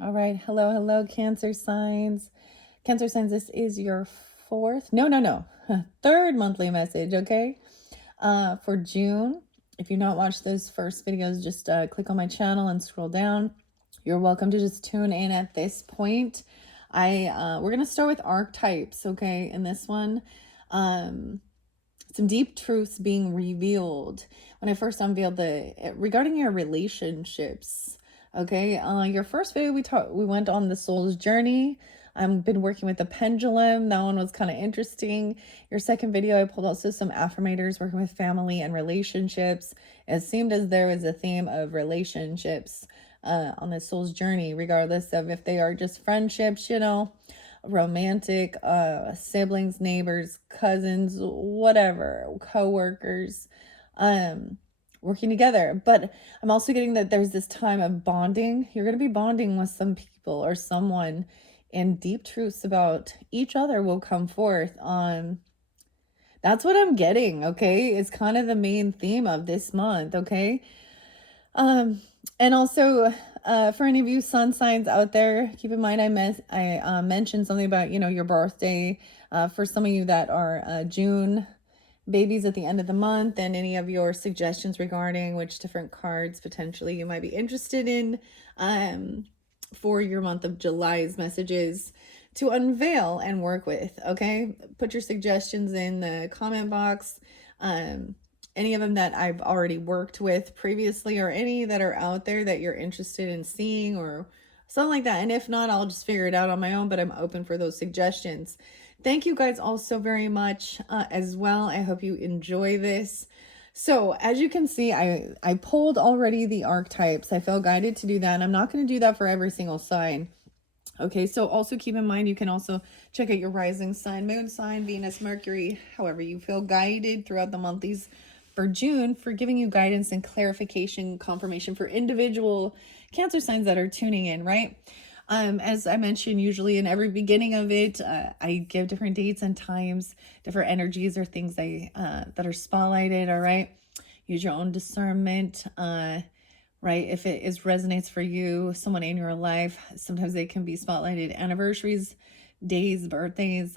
All right. Hello, hello, Cancer signs. Cancer signs, this is your fourth, no, third monthly message, okay? For June. If you've not watched those first videos, just click on my channel and scroll down. You're welcome to just tune in at this point. We're gonna start with archetypes, okay? In this one, some deep truths being revealed. When I first unveiled regarding your relationships, okay, your first video we went on the soul's journey. I've been working with the pendulum. That one was kind of interesting. Your second video, I pulled also some affirmators working with family and relationships. It seemed as there was a theme of relationships on the soul's journey, regardless of if they are just friendships, romantic, siblings, neighbors, cousins, whatever, co-workers, working together. But I'm also getting that there's this time of bonding. You're going to be bonding with some people or someone, and deep truths about each other will come forth. That's what I'm getting, okay? It's kind of the main theme of this month, okay? And also, for any of you sun signs out there, keep in mind I mentioned something about, your birthday. For some of you that are June babies at the end of the month, and any of your suggestions regarding which different cards potentially you might be interested in for your month of July's messages to unveil and work with, okay? Put your suggestions in the comment box. Any of them that I've already worked with previously, or any that are out there that you're interested in seeing or something like that. And if not, I'll just figure it out on my own, but I'm open for those suggestions. Thank you guys all so very much as well. I hope you enjoy this. So as you can see, I pulled already the archetypes. I feel guided to do that. And I'm not going to do that for every single sign. Okay, so also keep in mind, you can also check out your rising sign, moon sign, Venus, Mercury, however you feel guided throughout the monthlies for June, for giving you guidance and clarification, confirmation for individual Cancer signs that are tuning in, right? As I mentioned, usually in every beginning of it, I give different dates and times, different energies or things that are spotlighted, all right? Use your own discernment, right? If it resonates for you, someone in your life, sometimes they can be spotlighted anniversaries, days, birthdays,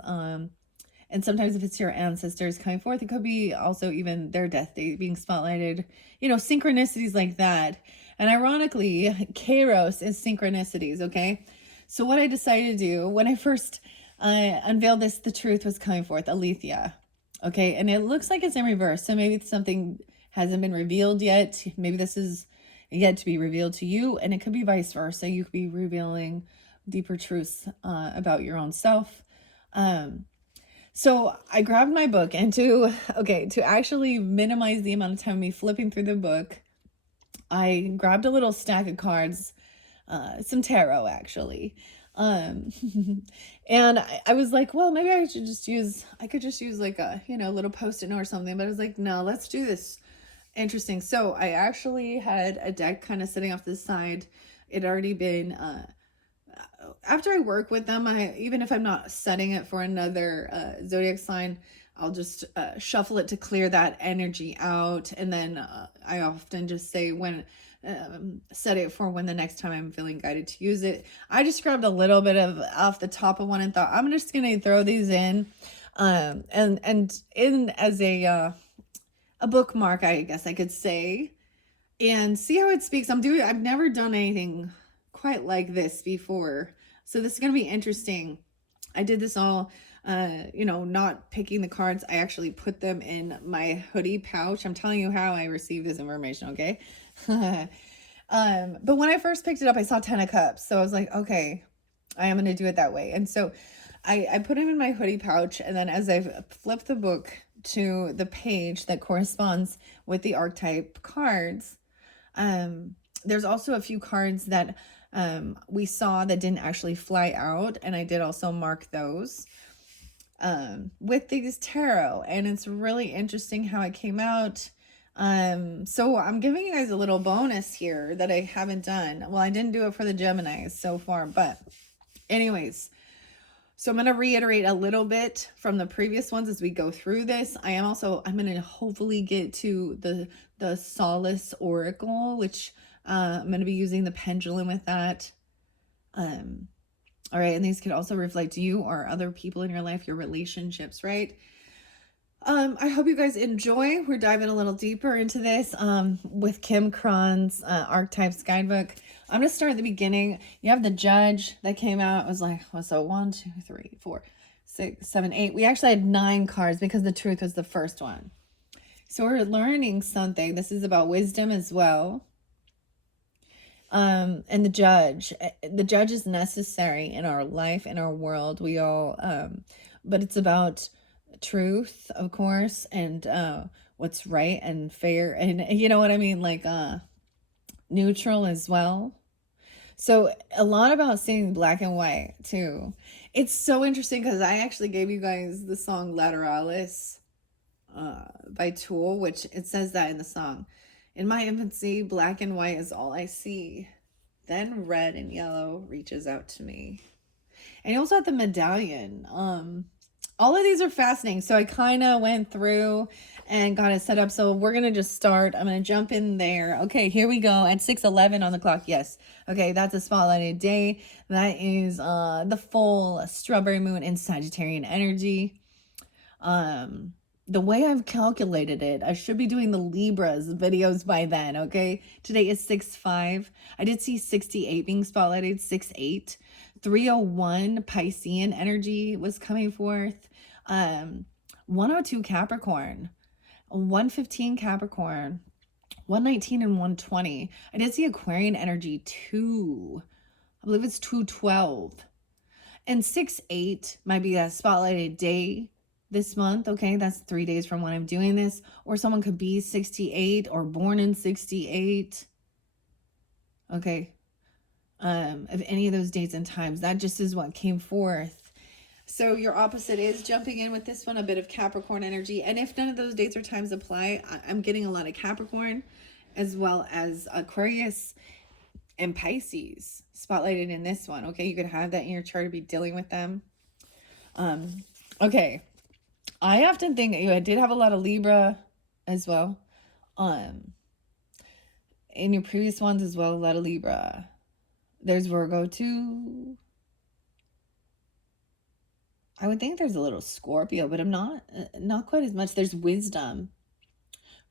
and sometimes if it's your ancestors coming forth, it could be also even their death date being spotlighted, synchronicities like that. And ironically, Kairos is synchronicities, okay? So what I decided to do when I first unveiled this, the truth was coming forth, Alethea, okay? And it looks like it's in reverse, so maybe something hasn't been revealed yet. Maybe this is yet to be revealed to you, and it could be vice versa. You could be revealing deeper truths about your own self. So I grabbed my book, and to actually minimize the amount of time of me flipping through the book, I grabbed a little stack of cards, some tarot actually. And I was like, well, maybe I could just use like a, little post-it note or something, but I was like, no, let's do this interesting. So I actually had a deck kind of sitting off to the side. It already been, after I work with them, even if I'm not setting it for another zodiac sign, I'll just shuffle it to clear that energy out. And then I often just say set it for when the next time I'm feeling guided to use it. I just grabbed a little bit of off the top of one and thought, I'm just going to throw these in and in as a bookmark, I guess I could say, and see how it speaks. I've never done anything quite like this before. So this is going to be interesting. I did this all, not picking the cards. I actually put them in my hoodie pouch. I'm telling you how I received this information, okay? But when I first picked it up, I saw 10 of Cups. So I was like, okay, I am going to do it that way. And so I put them in my hoodie pouch. And then as I flipped the book to the page that corresponds with the archetype cards, there's also a few cards that we saw that didn't actually fly out, and I did also mark those with these tarot, and it's really interesting how it came out. So I'm giving you guys a little bonus here that I haven't done. Well, I didn't do it for the Geminis so far, but anyways, so I'm going to reiterate a little bit from the previous ones as we go through this. I'm going to hopefully get to the Solace Oracle, which I'm going to be using the pendulum with that. All right, and these could also reflect you or other people in your life, your relationships, right? I hope you guys enjoy. We're diving a little deeper into this with Kim Cron's Archetypes Guidebook. I'm going to start at the beginning. You have the Judge that came out. It was like, so 1, 2, 3, 4, 6, 7, 8. We actually had 9 cards because the Truth was the first one. So we're learning something. This is about wisdom as well. And the Judge is necessary in our life, in our world. We all, but it's about truth, of course, and what's right and fair, and you know what I mean, like neutral as well. So a lot about seeing black and white too. It's so interesting because I actually gave you guys the song Lateralis by Tool, which it says that in the song. In my infancy, black and white is all I see. Then red and yellow reaches out to me. And you also have the medallion. All of these are fascinating. So I kind of went through and got it set up. So we're going to just start. I'm going to jump in there. Okay, here we go at 6:11 on the clock. Yes. Okay, that's a spotlighted day. That is the full strawberry moon in Sagittarian energy. The way I've calculated it, I should be doing the Libras videos by then, okay? Today is 6/5. I did see 68 being spotlighted, 6/8. 301 Piscean energy was coming forth. 102 Capricorn, 115 Capricorn, 119 and 120. I did see Aquarian energy 2. I believe it's 212. And 6/8 might be a spotlighted day this month. Okay, that's 3 days from when I'm doing this. Or someone could be 68 or born in 68. Okay. Of any of those dates and times. That just is what came forth. So your opposite is jumping in with this one, a bit of Capricorn energy. And if none of those dates or times apply, I'm getting a lot of Capricorn as well as Aquarius and Pisces spotlighted in this one. Okay, you could have that in your chart to be dealing with them. Okay. I often think I did have a lot of Libra as well. In your previous ones as well, a lot of Libra. There's Virgo too. I would think there's a little Scorpio, but I'm not quite as much. There's Wisdom,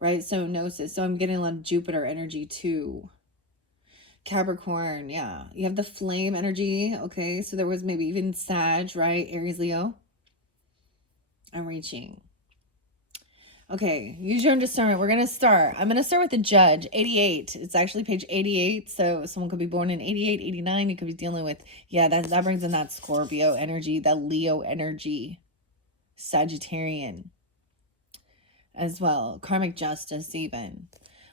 right? So Gnosis. So I'm getting a lot of Jupiter energy too. Capricorn, yeah. You have the flame energy, okay? So there was maybe even Sag, right? Aries, Leo. I'm reaching. Okay, use your own discernment. We're going to start. I'm going to start with the Judge, 88. It's actually page 88. So someone could be born in 88, 89. You could be dealing with, yeah, that brings in that Scorpio energy, that Leo energy, Sagittarian as well. Karmic justice even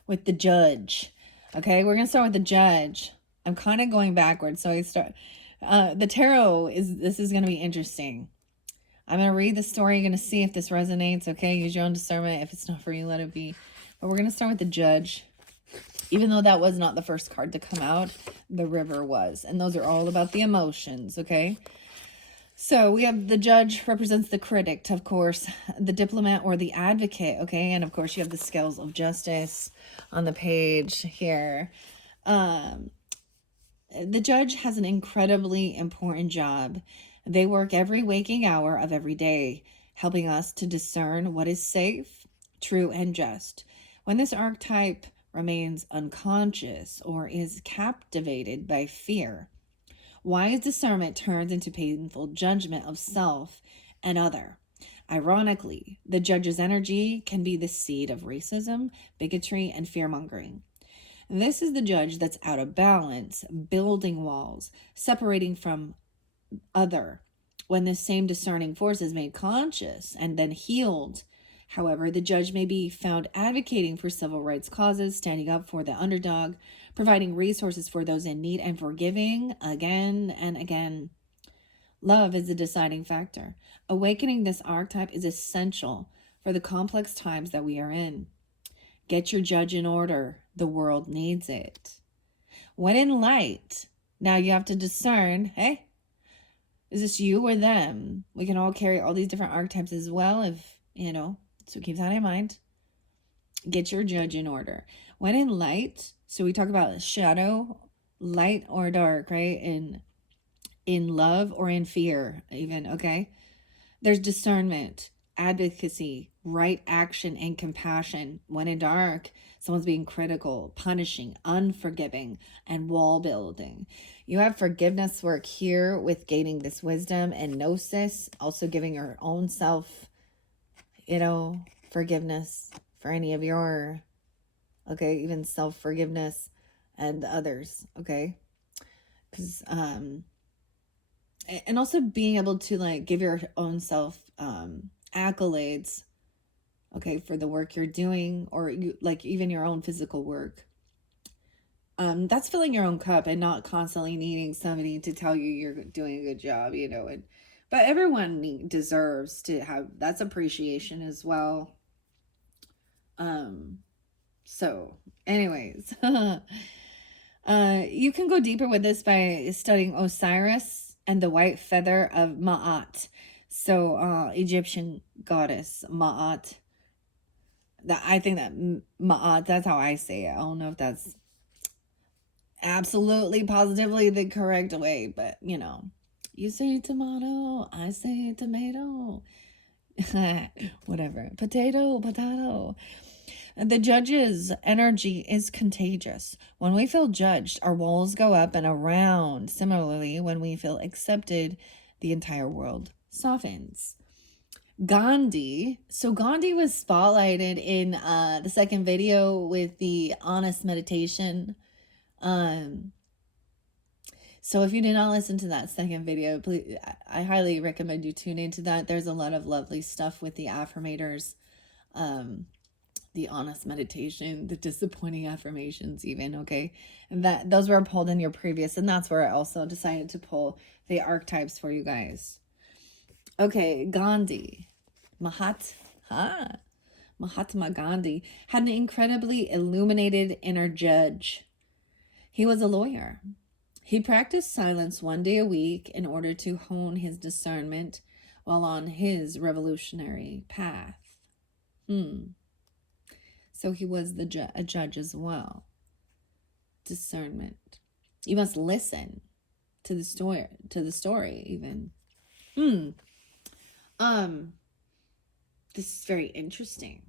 with the Judge. Okay, we're going to start with the Judge. I'm kind of going backwards. So I start, the tarot this is going to be interesting. I'm going to read the story. You're going to see if this resonates, okay? Use your own discernment. If it's not for you, let it be. But we're going to start with the Judge. Even though that was not the first card to come out, the River was. And those are all about the emotions, okay? So we have the Judge represents the critic, of course, the diplomat or the advocate, okay? And, of course, you have the scales of justice on the page here. The Judge has an incredibly important job. They work every waking hour of every day, helping us to discern what is safe, true, and just. When this archetype remains unconscious or is captivated by fear, wise discernment turns into painful judgment of self and other. Ironically, the Judge's energy can be the seed of racism, bigotry, and fear-mongering. This is the Judge that's out of balance, building walls, separating from other. When this same discerning force is made conscious and then healed, however, the Judge may be found advocating for civil rights causes, standing up for the underdog, providing resources for those in need, and forgiving again and again. Love is the deciding factor. Awakening this archetype is essential for the complex times that we are in. Get your Judge in order. The world needs it. When in light, now you have to discern, hey, is this you or them? We can all carry all these different archetypes as well, if, so keep that in mind. Get your Judge in order. When in light, so we talk about shadow, light or dark, right? And in love or in fear even, okay? There's discernment, advocacy, right action, and compassion. When in dark, someone's being critical, punishing, unforgiving, and wall building. You have forgiveness work here with gaining this wisdom and gnosis, also giving your own self, forgiveness for any of your, okay, even self-forgiveness and others, okay? Because, and also being able to like give your own self accolades, okay, for the work you're doing, or you, like even your own physical work. That's filling your own cup and not constantly needing somebody to tell you you're doing a good job, but everyone deserves to have, that's appreciation as well. So anyways, you can go deeper with this by studying Osiris and the white feather of Ma'at. So Egyptian goddess Ma'at. I think that Ma'at, that's how I say it. I don't know if that's absolutely positively the correct way, but you say tomato, I say tomato. Whatever. Potato. The judge's energy is contagious. When we feel judged, our walls go up and around. Similarly, when we feel accepted, the entire world softens. Gandhi. So Gandhi was spotlighted in the second video with the honest meditation. So if you did not listen to that second video, please, I highly recommend you tune into that. There's a lot of lovely stuff with the affirmators. The honest meditation, the disappointing affirmations even, okay? And those were pulled in your previous, and that's where I also decided to pull the archetypes for you guys. Okay, Gandhi. Mahatma Gandhi had an incredibly illuminated inner judge. He was a lawyer. He practiced silence one day a week in order to hone his discernment while on his revolutionary path. So he was a judge as well. Discernment. You must listen to the story even. This is very interesting.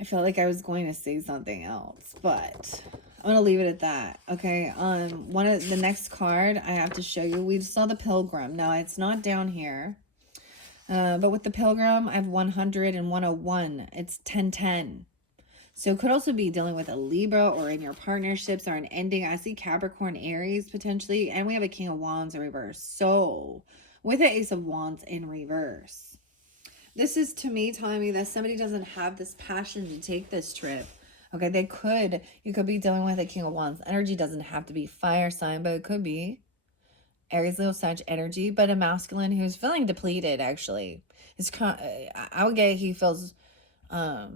I felt like I was going to say something else, but I'm going to leave it at that. Okay. One of the next card I have to show you, we saw the Pilgrim. Now it's not down here. But with the Pilgrim, I have 100 and 101. It's 1010. So it could also be dealing with a Libra or in your partnerships or an ending. I see Capricorn, Aries potentially. And we have a King of Wands in reverse. So with the Ace of Wands in reverse, this is to me telling me that somebody doesn't have this passion to take this trip. Okay, you could be dealing with a King of Wands. Energy doesn't have to be fire sign, but it could be Aries, Leo, Sag energy, but a masculine who's feeling depleted, actually. I would get he feels, or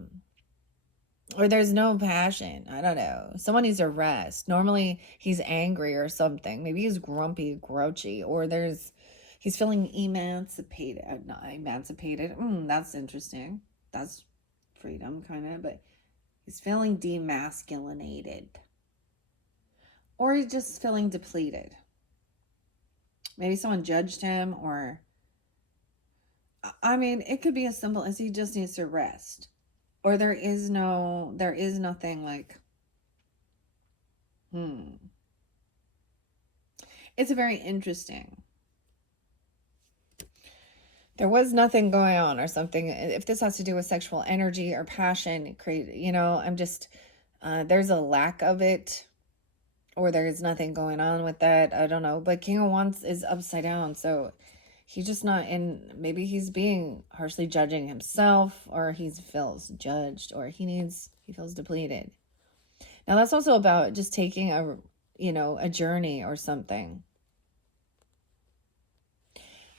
there's no passion. I don't know. Someone needs to rest. Normally, he's angry or something. Maybe he's grumpy, grouchy, or he's feeling emancipated. Not emancipated. That's interesting. That's freedom, kind of, but he's feeling demasculinated. Or he's just feeling depleted. Maybe someone judged him, or, I mean, it could be as simple as he just needs to rest. Or there is nothing like, It's very interesting. There was nothing going on or something. If this has to do with sexual energy or passion, I'm just, there's a lack of it. Or there's nothing going on with that. I don't know. But King of Wands is upside down. So he's just not in. Maybe he's being harshly judging himself. Or he feels judged. Or he feels depleted. Now that's also about just taking a journey or something.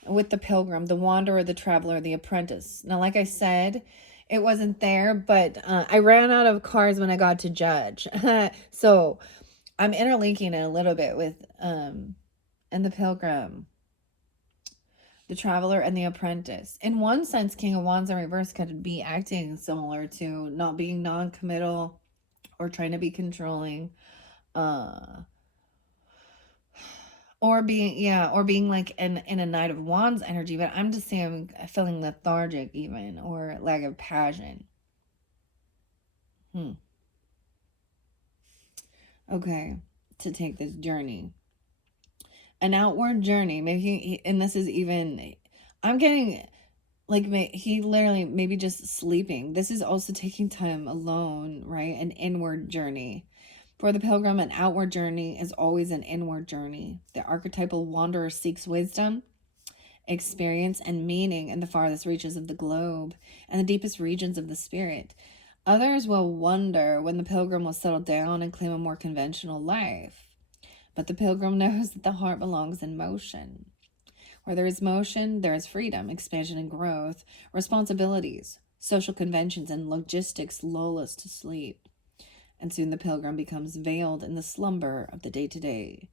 With the Pilgrim, the Wanderer, the Traveler, the Apprentice. Now, like I said, it wasn't there. But I ran out of cards when I got to Judge. So I'm interlinking it a little bit with and the Pilgrim, the Traveler, and the Apprentice. In one sense, King of Wands in reverse could be acting similar to not being non-committal or trying to be controlling. Or being like in a Knight of Wands energy, but I'm just saying I'm feeling lethargic even, or lack of passion. Okay, to take this journey. An outward journey. Maybe and this is even, I'm getting like, he literally maybe just sleeping. This is also taking time alone, right? An inward journey. For the pilgrim, an outward journey is always an inward journey. The archetypal wanderer seeks wisdom, experience, and meaning in the farthest reaches of the globe and the deepest regions of the spirit. Others will wonder when the pilgrim will settle down and claim a more conventional life. But the pilgrim knows that the heart belongs in motion. Where there is motion, there is freedom, expansion, and growth. Responsibilities, social conventions, and logistics lull us to sleep. And soon the pilgrim becomes veiled in the slumber of the day-to-day.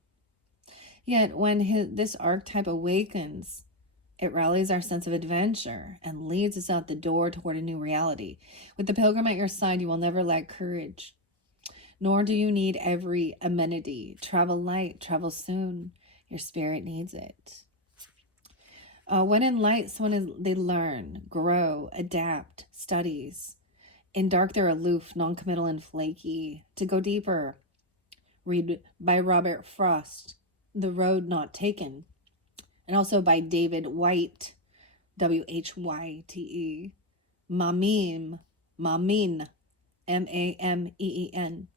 Yet when this archetype awakens, it rallies our sense of adventure and leads us out the door toward a new reality. With the pilgrim at your side, you will never lack courage, nor do you need every amenity. Travel light, travel soon. Your spirit needs it. When in light, they learn, grow, adapt, studies. In dark, they're aloof, non-committal, and flaky. To go deeper, read by Robert Frost, The Road Not Taken, and also by David White, Whyte, Mameen, Mameen. And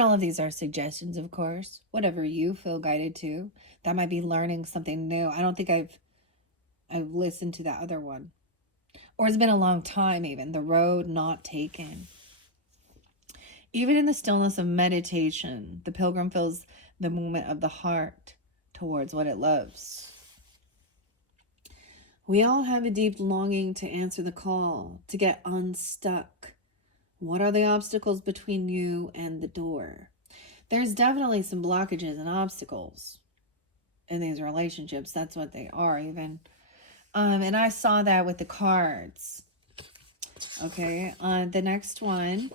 all of these are suggestions, of course. Whatever you feel guided to. That might be learning something new. I don't think I've listened to that other one. Or it's been a long time even. The Road Not Taken. Even in the stillness of meditation, the pilgrim feels the movement of the heart towards what it loves. We all have a deep longing to answer the call, to get unstuck. What are the obstacles between you and the door? There's definitely some blockages and obstacles in these relationships. That's what they are even. And I saw that with the cards. Okay, the next one.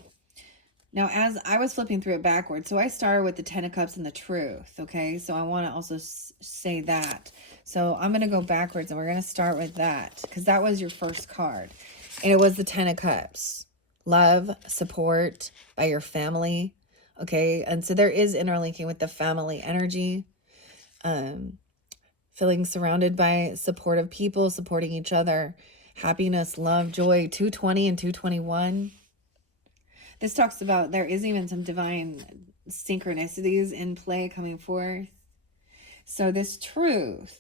Now, as I was flipping through it backwards, so I started with the Ten of Cups and the Truth, okay? So I want to also say that. So I'm going to go backwards, and we're going to start with that, because that was your first card. And it was the Ten of Cups. Love, support by your family, okay? And so there is interlinking with the family energy. Feeling surrounded by supportive people, supporting each other. Happiness, love, joy, 220 and 221. This talks about there is even some divine synchronicities in play coming forth. So this truth,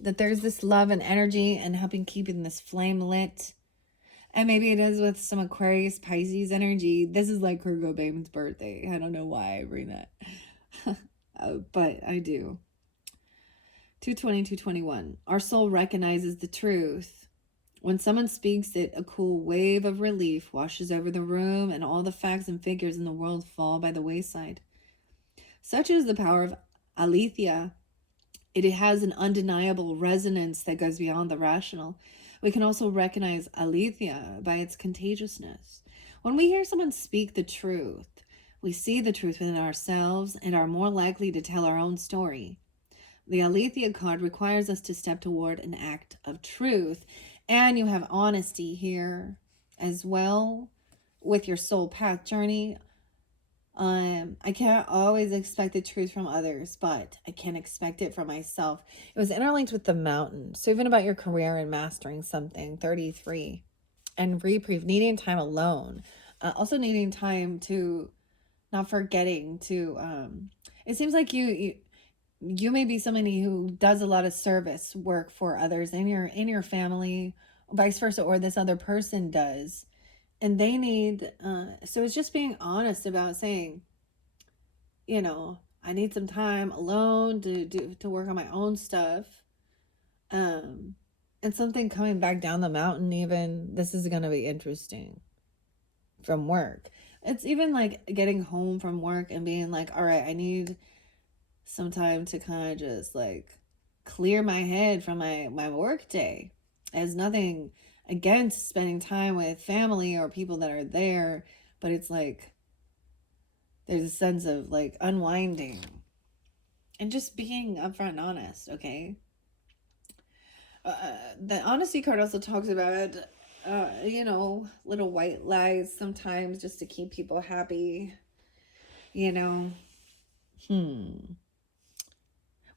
that there's this love and energy and helping keeping this flame lit. And maybe it is with some Aquarius, Pisces energy. This is like Kurt Cobain's birthday. I don't know why I bring that. But I do. 220, 221. Our soul recognizes the truth. When someone speaks it, a cool wave of relief washes over the room, and all the facts and figures in the world fall by the wayside. Such is the power of aletheia. It has an undeniable resonance that goes beyond the rational. We can also recognize aletheia by its contagiousness. When we hear someone speak the truth, we see the truth within ourselves and are more likely to tell our own story. The aletheia card requires us to step toward an act of truth. And you have honesty here as well with your soul path journey. I can't always expect the truth from others, but I can expect it from myself. It was interlinked with the mountain. So even about your career and mastering something, 33. And reprieve, needing time alone. Also needing time to, not forgetting to, it seems like you may be somebody who does a lot of service work for others in your family, vice versa, or this other person does, and they need so it's just being honest about saying, I need some time alone to work on my own stuff, and something coming back down the mountain. Even this is going to be interesting from work. It's even like getting home from work and being like, all right, I need some time to kind of just like clear my head from my work day. It has nothing against spending time with family or people that are there, but it's like there's a sense of like unwinding. and just being upfront and honest, okay? The honesty card also talks about, little white lies sometimes just to keep people happy, you know.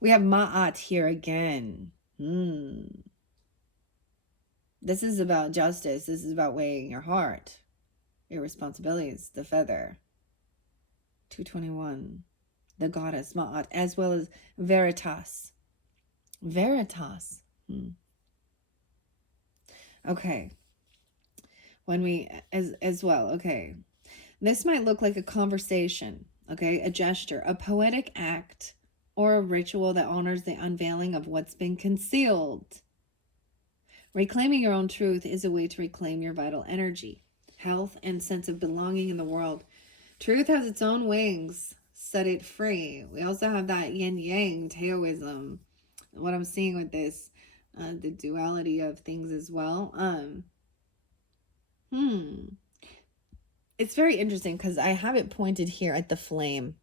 We have Ma'at here again. This is about justice. This is about weighing your heart, your responsibilities, the feather. 221, the goddess Ma'at, as well as Veritas. Veritas. Okay. When we, as well, okay. This might look like a conversation, okay? A gesture, a poetic act, or a ritual that honors the unveiling of what's been concealed. Reclaiming your own truth is a way to reclaim your vital energy, health, and sense of belonging in the world. Truth has its own wings. Set it free. We also have that yin-yang Taoism. What I'm seeing with this, the duality of things as well. It's very interesting because I have it pointed here at the flame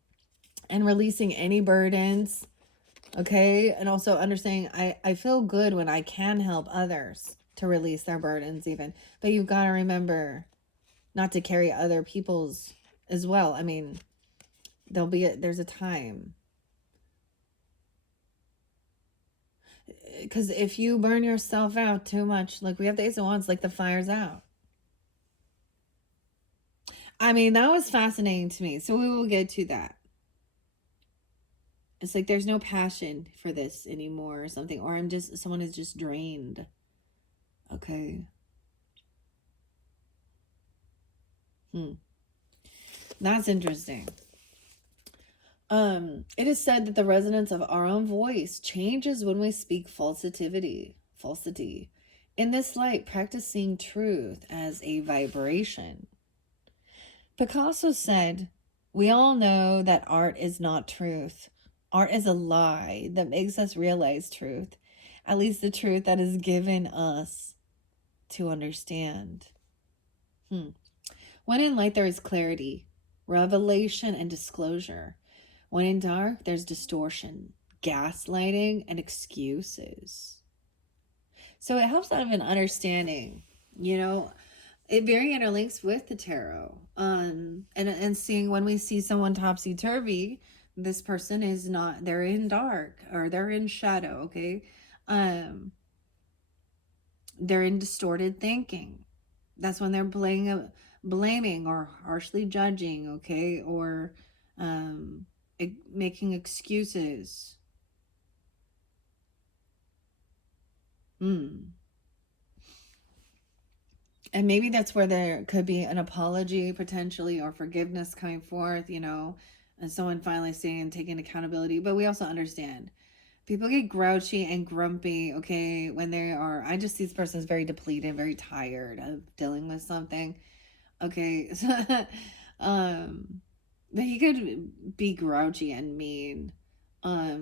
and releasing any burdens. Okay. And also understanding I feel good when I can help others to release their burdens even. But you've got to remember not to carry other people's as well. I mean, there's a time. Because if you burn yourself out too much, like we have the Ace of Wands, like the fire's out. I mean, that was fascinating to me. So we will get to that. It's like there's no passion for this anymore or something. Or someone is just drained. Okay. That's interesting. It is said that the resonance of our own voice changes when we speak falsity. In this light, practice seeing truth as a vibration. Picasso said, "We all know that art is not truth. Art is a lie that makes us realize truth, at least the truth that is given us to understand." When in light, there is clarity, revelation, and disclosure. When in dark, there's distortion, gaslighting, and excuses. So it helps out of an understanding, it very interlinks with the tarot. And seeing when we see someone topsy-turvy, this person is not, they're in dark or they're in shadow, okay? They're in distorted thinking. That's when they're blaming or harshly judging, okay? Or making excuses. And maybe that's where there could be an apology potentially or forgiveness coming forth, and someone finally saying, taking accountability. But we also understand people get grouchy and grumpy, okay, when I just see this person is very depleted, very tired of dealing with something, okay? But he could be grouchy and mean. But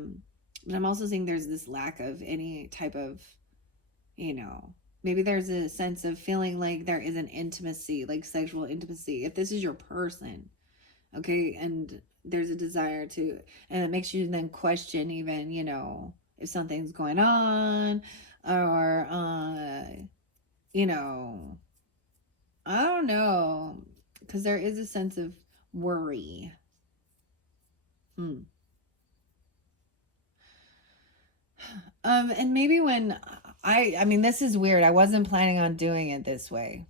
I'm also seeing there's this lack of any type of, maybe there's a sense of feeling like there is an intimacy, like sexual intimacy. If this is your person, okay, and there's a desire to, and it makes you then question even, if something's going on or, I don't know, because there is a sense of worry. And maybe when I mean, this is weird. I wasn't planning on doing it this way.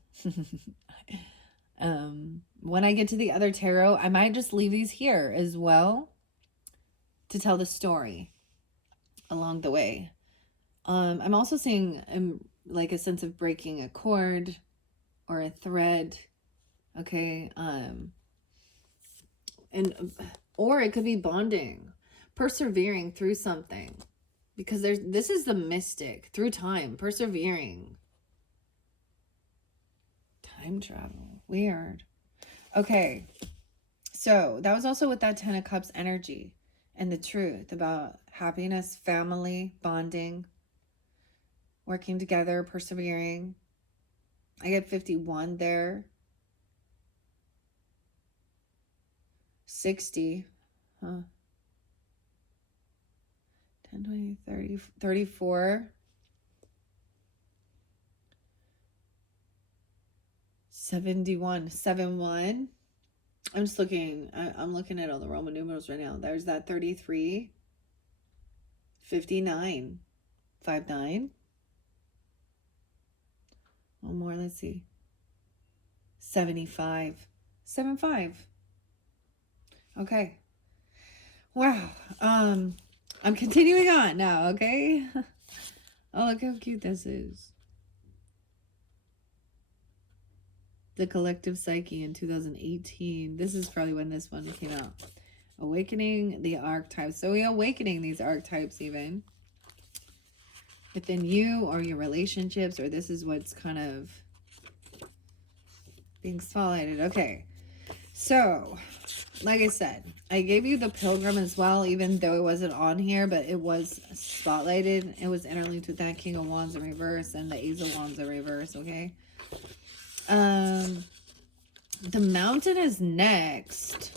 When I get to the other tarot, I might just leave these here as well to tell the story along the way. I'm also seeing like a sense of breaking a cord or a thread. Okay. Or it could be bonding, persevering through something, because this is the mystic through time, persevering. Time travel. Weird. Okay. So that was also with that 10 of Cups energy and the truth about happiness, family, bonding, working together, persevering. I get 51 there. 60. 30, 34, 71, 71. I'm just looking, I'm looking at all the Roman numerals right now. There's that 33, 59, 59. One more, let's see. 75, 75. Okay. Wow. I'm continuing on now, okay? Oh, look how cute this is. The Collective Psyche in 2018. This is probably when this one came out. Awakening the archetypes. So we're awakening these archetypes even within you or your relationships, or this is what's kind of being spotlighted. Okay. So, like I said, I gave you the Pilgrim as well, even though it wasn't on here, but it was spotlighted. It was interlinked with that King of Wands in reverse and the Ace of Wands in reverse, okay? The Mountain is next.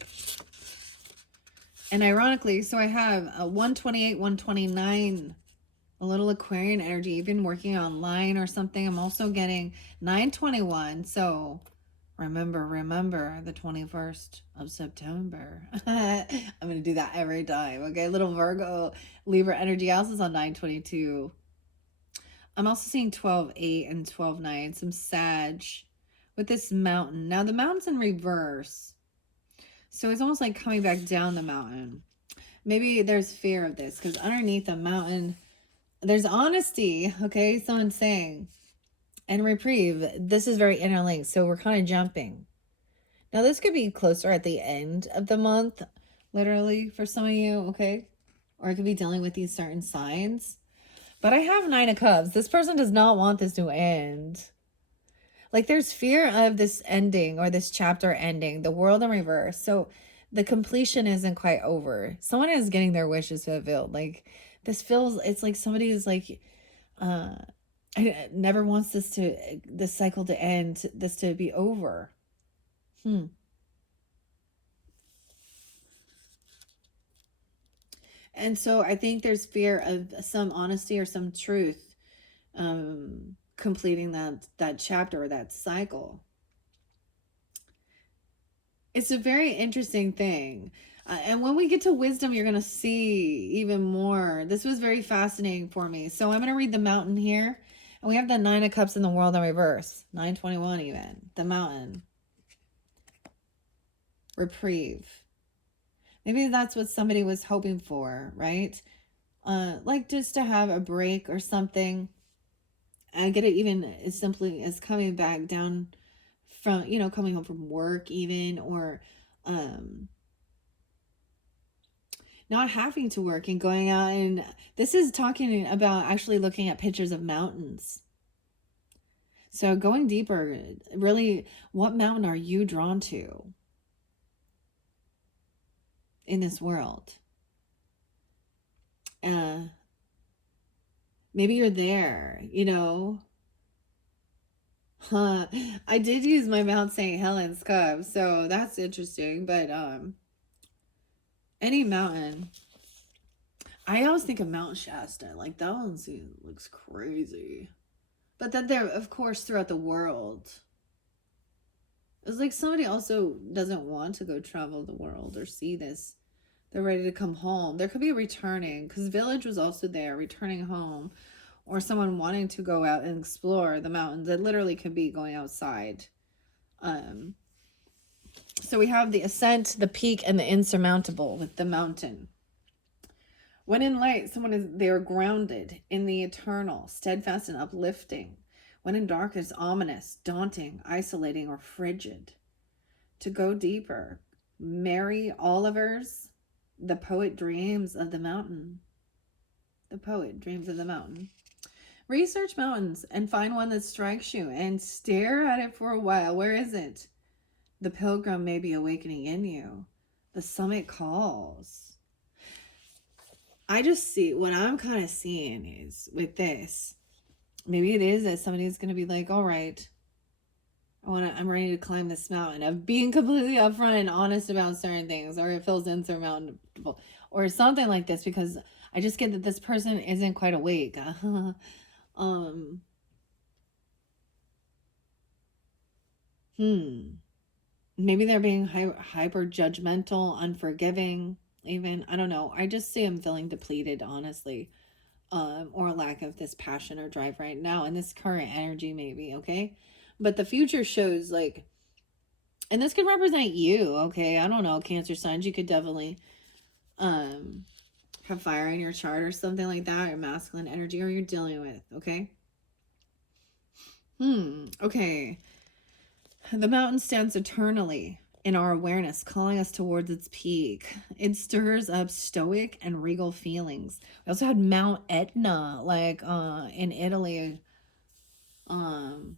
And ironically, so I have a 128, 129, a little Aquarian energy, even working online or something. I'm also getting 921. So remember the 21st of September. I'm going to do that every time. Okay. Little Virgo, Libra energy also is on 922. I'm also seeing 12-8 and 12-9, some Sag with this mountain. Now the mountain's in reverse. So it's almost like coming back down the mountain. Maybe there's fear of this because underneath the mountain, there's honesty. Okay, someone's saying, and reprieve. This is very interlinked. So we're kind of jumping. Now this could be closer at the end of the month, literally for some of you. Okay, or it could be dealing with these certain signs. But I have 9 of Cups. This person does not want this to end. Like there's fear of this ending or this chapter ending, the world in reverse. So the completion isn't quite over. Someone is getting their wishes fulfilled. Like this feels, it's like somebody is like, I never wants this cycle to end, this to be over. And so I think there's fear of some honesty or some truth, completing that chapter or that cycle. It's a very interesting thing. And when we get to wisdom, you're going to see even more. This was very fascinating for me. So I'm going to read the mountain here. And we have the 9 of Cups in the world in reverse. 921 even. The mountain. Reprieve. Maybe that's what somebody was hoping for, right? Like just to have a break or something. I get it even as simply as coming back down from, coming home from work even, or not having to work and going out. And this is talking about actually looking at pictures of mountains. So going deeper, really, what mountain are you drawn to in this world? Maybe you're there, I did use my Mount St. Helens cup, so that's interesting. But any mountain, I always think of Mount Shasta. Like that one looks crazy. But then there, of course, throughout the world, it's like somebody also doesn't want to go travel the world or see this. They're ready to come home. There could be returning, because Village was also there, returning home, or someone wanting to go out and explore the mountains. It literally could be going outside. So we have the ascent, the peak, and the insurmountable with the mountain. When in light, they are grounded in the eternal, steadfast and uplifting. When in darkness, ominous, daunting, isolating, or frigid. To go deeper, Mary Oliver's The Poet Dreams of the Mountain. The Poet Dreams of the Mountain. Research mountains and find one that strikes you and stare at it for a while. Where is it? The pilgrim may be awakening in you. The summit calls. I just see, what I'm kind of seeing is with this, maybe it is that somebody's going to be like, all right, I'm ready to climb this mountain of being completely upfront and honest about certain things, or it feels insurmountable, or something like this, because I just get that this person isn't quite awake. Maybe they're being hyper judgmental, unforgiving, even. I don't know. I just see them feeling depleted, honestly, or a lack of this passion or drive right now in this current energy, maybe. Okay, but the future shows like, and this could represent you. Okay, I don't know, Cancer signs. You could definitely have fire in your chart or something like that, or masculine energy, or you're dealing with. Okay. Okay. The mountain stands eternally in our awareness, calling us towards its peak. It stirs up stoic and regal feelings. We also had Mount Etna, like in Italy. I'm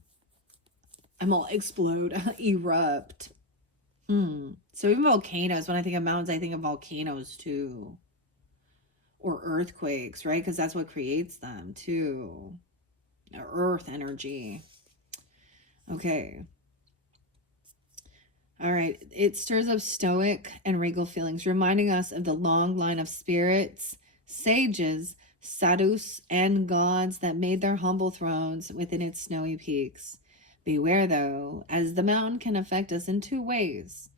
all explode, erupt. So even volcanoes, when I think of mountains, I think of volcanoes too. Or earthquakes, right? Because that's what creates them too. Earth energy. Okay. All right. It stirs up stoic and regal feelings, reminding us of the long line of spirits, sages, sadhus, and gods that made their humble thrones within its snowy peaks. Beware, though, as the mountain can affect us in two ways.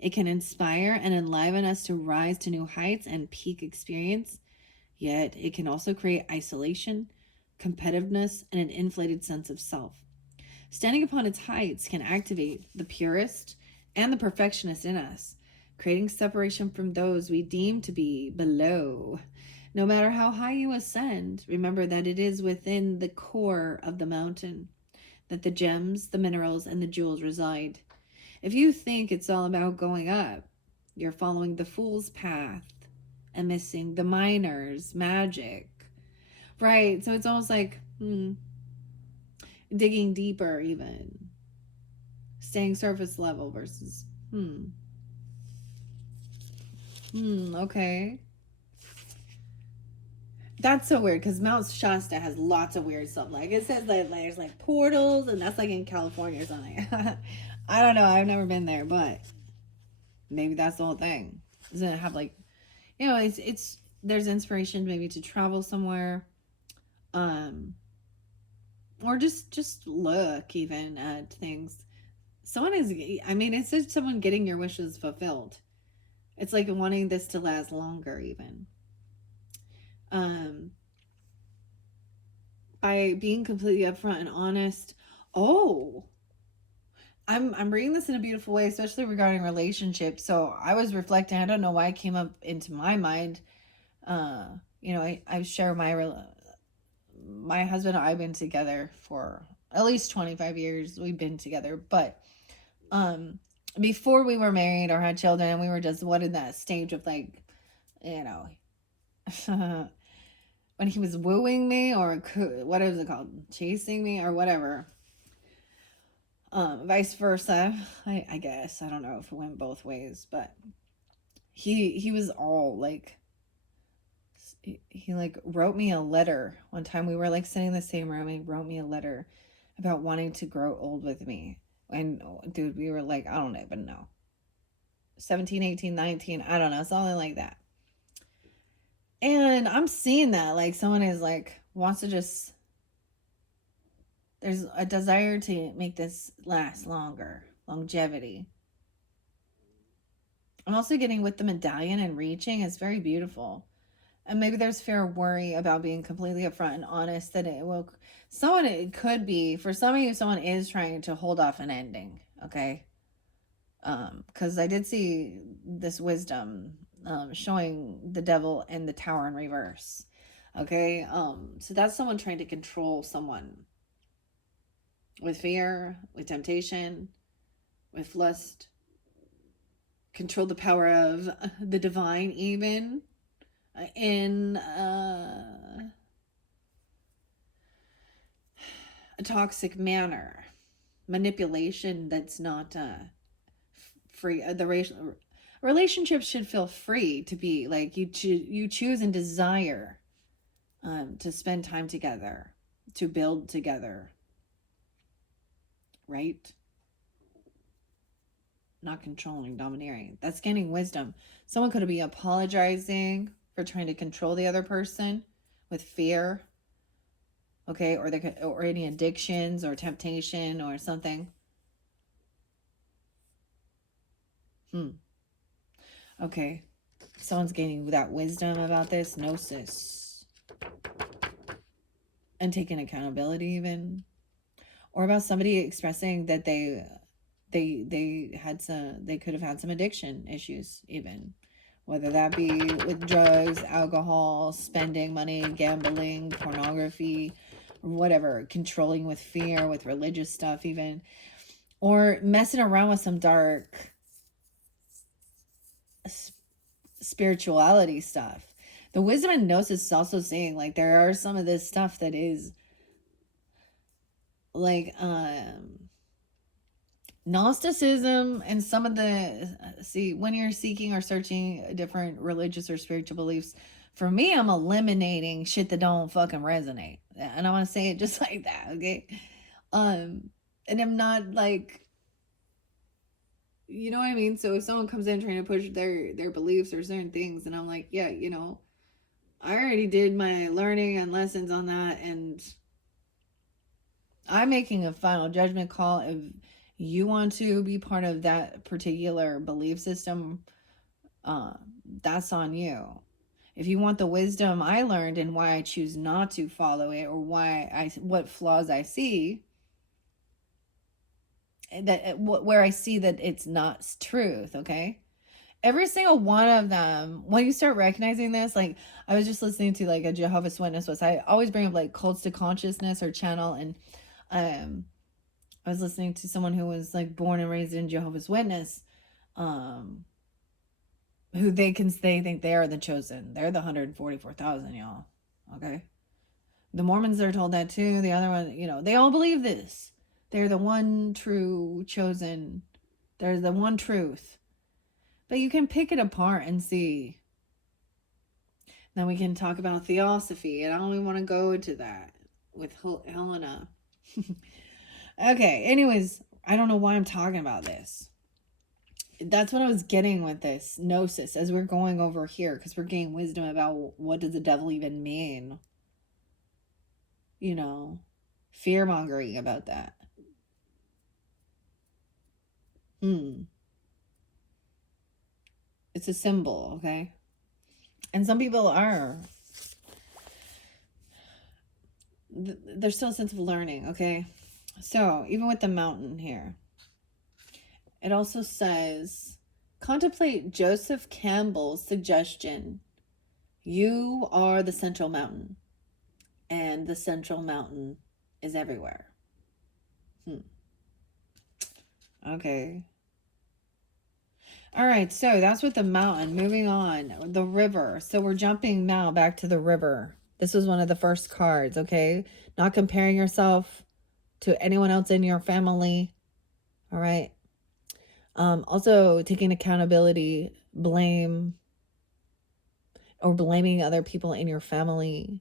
It can inspire and enliven us to rise to new heights and peak experience, yet it can also create isolation, competitiveness, and an inflated sense of self. Standing upon its heights can activate the purist and the perfectionist in us, creating separation from those we deem to be below. No matter how high you ascend, remember that it is within the core of the mountain that the gems, the minerals, and the jewels reside. If you think it's all about going up, you're following the fool's path and missing the miner's magic. Right? So it's almost like digging deeper, even staying surface level versus okay. That's so weird because Mount Shasta has lots of weird stuff. Like it says that there's like portals, and that's like in California or something. I don't know. I've never been there, but maybe that's the whole thing. Doesn't it have like, it's there's inspiration maybe to travel somewhere, or just look even at things. Someone is, I mean, it's just someone getting your wishes fulfilled. It's like wanting this to last longer, even. By being completely upfront and honest. Oh, I'm reading this in a beautiful way, especially regarding relationships. So I was reflecting. I don't know why it came up into my mind. I share my husband and I've been together for at least 25 years. We've been together, but before we were married or had children, and we were just in that stage of like, when he was wooing me, or what is it called, chasing me or whatever, vice versa. I guess I don't know if it went both ways, but he was all like, he like wrote me a letter one time. We were like sitting in the same room, and he wrote me a letter about wanting to grow old with me. And dude, we were like, I don't even know, 17, 18, 19, I don't know, something like that. And I'm seeing that like someone is like wants to just, there's a desire to make this last longer, longevity. I'm also getting with the medallion and reaching is very beautiful. And maybe there's fear or worry about being completely upfront and honest that it will, it could be, for some of you, someone is trying to hold off an ending, okay? Because I did see this wisdom showing the devil and the tower in reverse, okay? So that's someone trying to control someone with fear, with temptation, with lust, control the power of the divine, even in a toxic manner, manipulation that's not free. The relationships should feel free to be like you choose and desire to spend time together, to build together, right? not controlling, domineering. That's gaining wisdom. Someone could be apologizing for trying to control the other person with fear. Okay, or they could, or any addictions or temptation or something. Okay. Someone's gaining that wisdom about this gnosis. And taking accountability even. Or about somebody expressing that they could have had some addiction issues even. Whether that be with drugs, alcohol, spending money, gambling, pornography, or whatever, controlling with fear, with religious stuff even. Or messing around with some dark spirituality stuff. The wisdom and gnosis is also saying like there are some of this stuff that is like Gnosticism and some of the when you're seeking or searching different religious or spiritual beliefs, for me, I'm eliminating shit that don't fucking resonate, and I want to say it just like that, okay? And I'm not like, you know what I mean? So if someone comes in trying to push their beliefs or certain things, and I'm like, yeah, you know, I already did my learning and lessons on that, and I'm making a final judgment call. If you want to be part of that particular belief system, that's on you. If you want the wisdom I learned and why I choose not to follow it, or what flaws I see, where I see that it's not truth, okay? Every single one of them, when you start recognizing this, like I was just listening to like a Jehovah's Witness I always bring up like cults to consciousness or channel, and I was listening to someone who was like born and raised in Jehovah's Witness, who they think they are the chosen. They're the 144,000, y'all. Okay. The Mormons are told that too. The other one, you know, they all believe this. They're the one true chosen. They're the one truth. But you can pick it apart and see. Then we can talk about theosophy, and I don't even want to go into that with Helena. Okay, anyways, I don't know why I'm talking about this. That's what I was getting with this gnosis as we're going over here, because we're getting wisdom about what does the devil even mean. You know, fear-mongering about that. It's a symbol, okay? And some people are. There's still a sense of learning, okay? So, even with the mountain here, it also says, contemplate Joseph Campbell's suggestion. You are the central mountain, and the central mountain is everywhere. Okay. All right, so that's with the mountain. Moving on, the river. So we're jumping now back to the river. This was one of the first cards, okay? Not comparing yourself to anyone else in your family. All right. Also taking accountability, blame, or blaming other people in your family,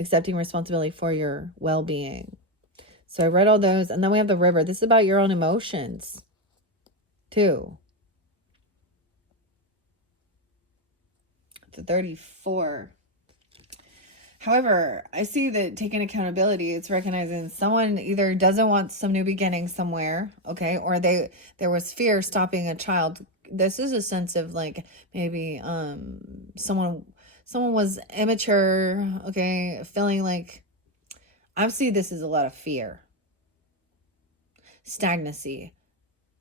accepting responsibility for your well-being. So I read all those, and then we have the river. This is about your own emotions too. To 34. However, I see that taking accountability, it's recognizing someone either doesn't want some new beginning somewhere, okay, or there was fear stopping a child. This is a sense of like maybe someone was immature, okay, feeling like, I see this as a lot of fear, stagnancy,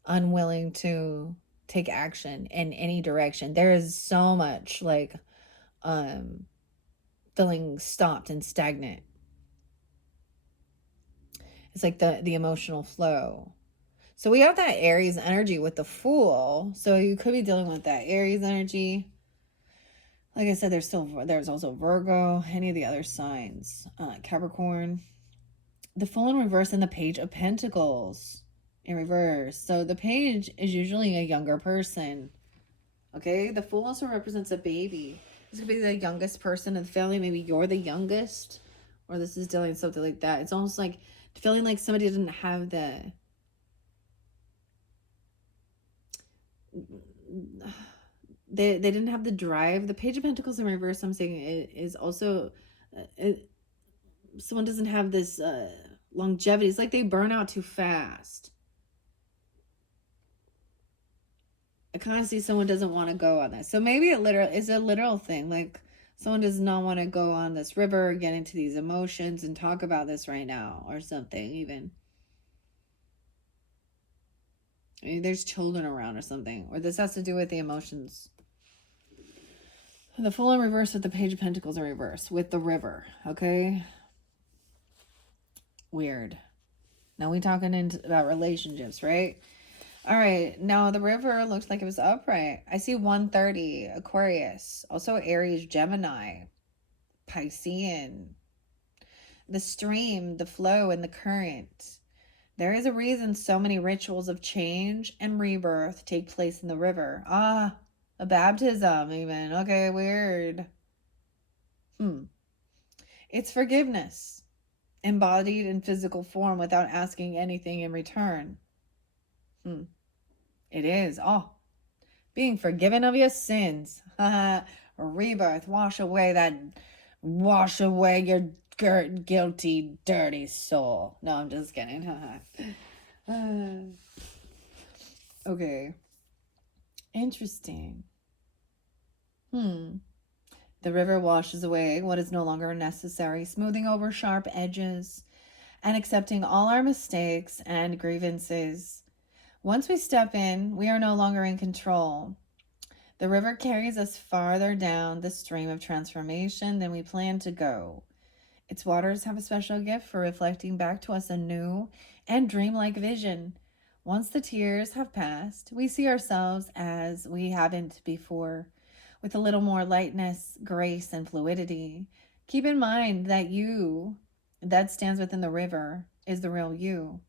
unwilling to take action in any direction. There is so much like feeling stopped and stagnant. It's like the emotional flow. So we have that Aries energy with the Fool. So you could be dealing with that Aries energy. Like I said, there's also Virgo, any of the other signs, Capricorn. The Fool in reverse and the Page of Pentacles in reverse. So the Page is usually a younger person. Okay, the Fool also represents a baby. This could be the youngest person in the family. Maybe you're the youngest, or this is dealing with something like that. It's almost like feeling like somebody didn't have they didn't have the drive. The Page of Pentacles in reverse, I'm saying, is also someone doesn't have this longevity. It's like they burn out too fast. I kind of see someone doesn't want to go on this. So maybe it literally is a literal thing. Like someone does not want to go on this river, get into these emotions and talk about this right now or something even. Maybe there's children around or something. Or this has to do with the emotions. The Fool in reverse with the Page of Pentacles in reverse with the river. Okay. Weird. Now we talking about relationships, right? All right. Now the river looks like it was upright. I see 130, Aquarius. Also Aries, Gemini, Piscean. The stream, the flow, and the current. There is a reason so many rituals of change and rebirth take place in the river. Ah, a baptism even. Okay, weird. It's forgiveness, embodied in physical form without asking anything in return. It is. Oh, being forgiven of your sins. Rebirth. Wash away your guilty, dirty soul. No, I'm just kidding. Okay. Interesting. The river washes away what is no longer necessary, smoothing over sharp edges and accepting all our mistakes and grievances. Once we step in, we are no longer in control. The river carries us farther down the stream of transformation than we plan to go. Its waters have a special gift for reflecting back to us a new and dreamlike vision. Once the tears have passed, we see ourselves as we haven't before, with a little more lightness, grace, and fluidity. Keep in mind that you that stands within the river is the real you,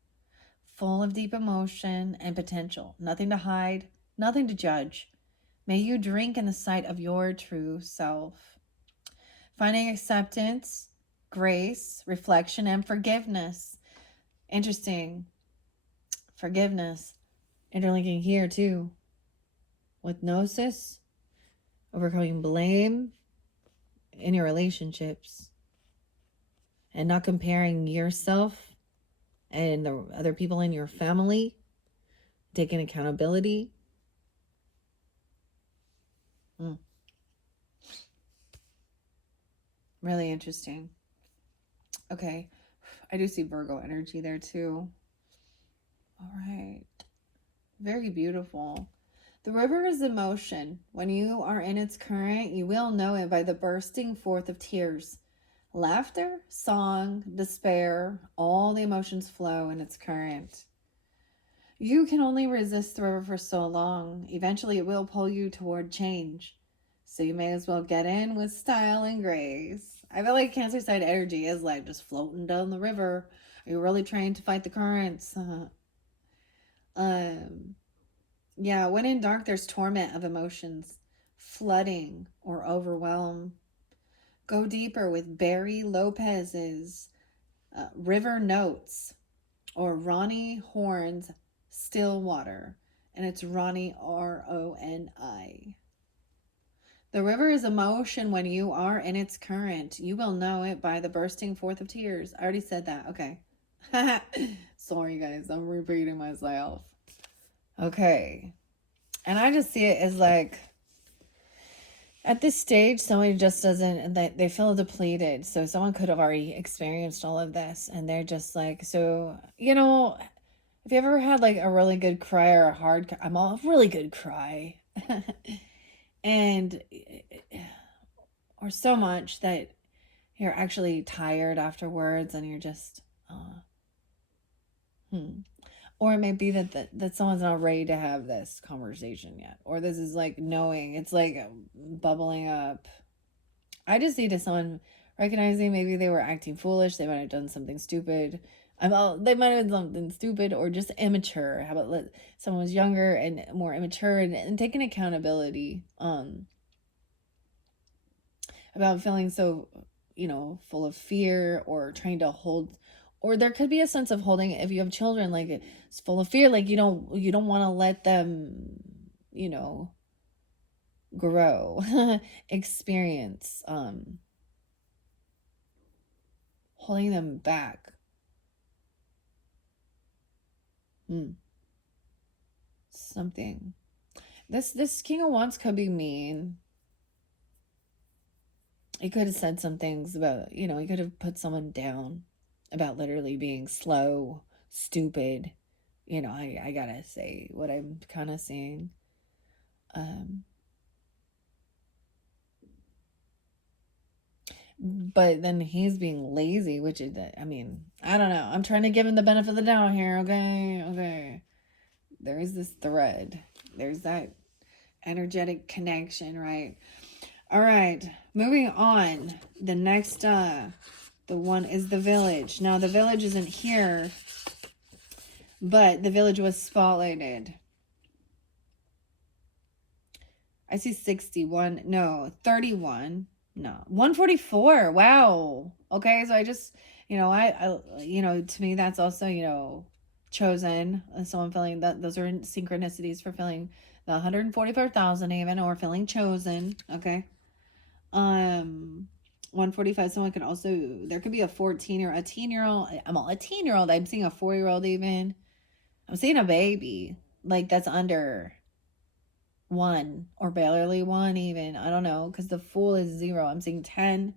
full of deep emotion and potential. Nothing to hide, nothing to judge. May you drink in the sight of your true self. Finding acceptance, grace, reflection, and forgiveness. Interesting. Forgiveness. Interlinking here too. With gnosis. Overcoming blame in your relationships. And not comparing yourself and the other people in your family. Taking accountability. Really interesting. Okay. I do see Virgo energy there too. All right. Very beautiful. The river is emotion. When you are in its current, you will know it by the bursting forth of tears. Laughter, song, despair, all the emotions flow in its current. You can only resist the river for so long. Eventually it will pull you toward change. So you may as well get in with style and grace. I feel like Cancer side energy is like just floating down the river. Are you really trying to fight the currents? Yeah, when in dark, there's torment of emotions, flooding or overwhelm. Go deeper with Barry Lopez's River Notes or Ronnie Horn's Stillwater. And it's Ronnie, R-O-N-I. The river is emotion when you are in its current. You will know it by the bursting forth of tears. I already said that. Okay. Sorry, guys. I'm repeating myself. Okay. And I just see it as like, at this stage, somebody just doesn't, they feel depleted. So someone could have already experienced all of this. And they're just like, so, you know, if you ever had like a really good cry or a hard, I'm a really good cry. And or so much that you're actually tired afterwards and you're just or it may be that someone's not ready to have this conversation yet, or this is like knowing, it's like bubbling up. I just see to someone recognizing maybe they were acting foolish, they might have done something stupid. They might have done something stupid or just immature. How about someone was younger and more immature and taking accountability about feeling so, full of fear or trying to hold, or there could be a sense of holding, if you have children, like it's full of fear, like you don't want to let them you know, grow, experience, holding them back. Something. This King of Wands could be mean. He could have said some things about, he could have put someone down about literally being slow, stupid. I gotta say what I'm kind of seeing. But then he's being lazy, which is, I don't know. I'm trying to give him the benefit of the doubt here, okay? There is this thread. There's that energetic connection, right? All right, moving on. The next, the one is the village. Now, the village isn't here, but the village was spotlighted. I see 61, no, 31, no, 144. Wow. Okay, so I just, I to me, that's also, chosen. So I'm feeling that those are synchronicities for feeling the 144,000 even, or feeling chosen. Okay. 145, someone could also, there could be a 14 or a teen-year-old. A teen-year-old. I'm seeing a 4-year-old even. I'm seeing a baby, like that's under 1 or barely 1 even. I don't know, because the Fool is 0. I'm seeing 10.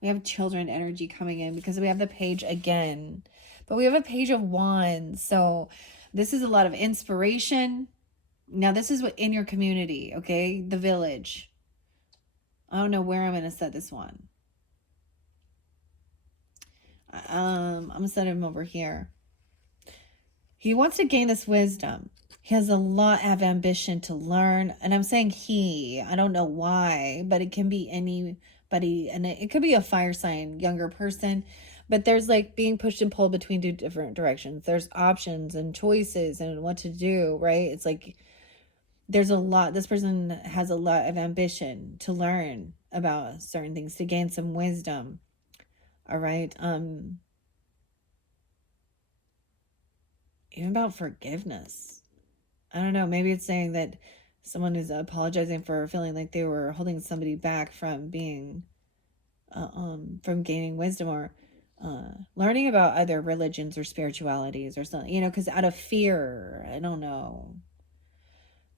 We have children energy coming in because we have the Page again. But we have a Page of Wands. So this is a lot of inspiration. Now this is what in your community, okay? The village. I don't know where I'm going to set this one. I'm going to set him over here. He wants to gain this wisdom. He has a lot of ambition to learn. And I'm saying he, I don't know why, but it can be anybody. And it could be a fire sign, younger person. But there's like being pushed and pulled between 2 different directions. There's options and choices and what to do, right? It's like there's a lot. This person has a lot of ambition to learn about certain things, to gain some wisdom. All right. Even about forgiveness. I don't know. Maybe it's saying that someone is apologizing for feeling like they were holding somebody back from being, from gaining wisdom, or learning about other religions or spiritualities or something, because out of fear, I don't know.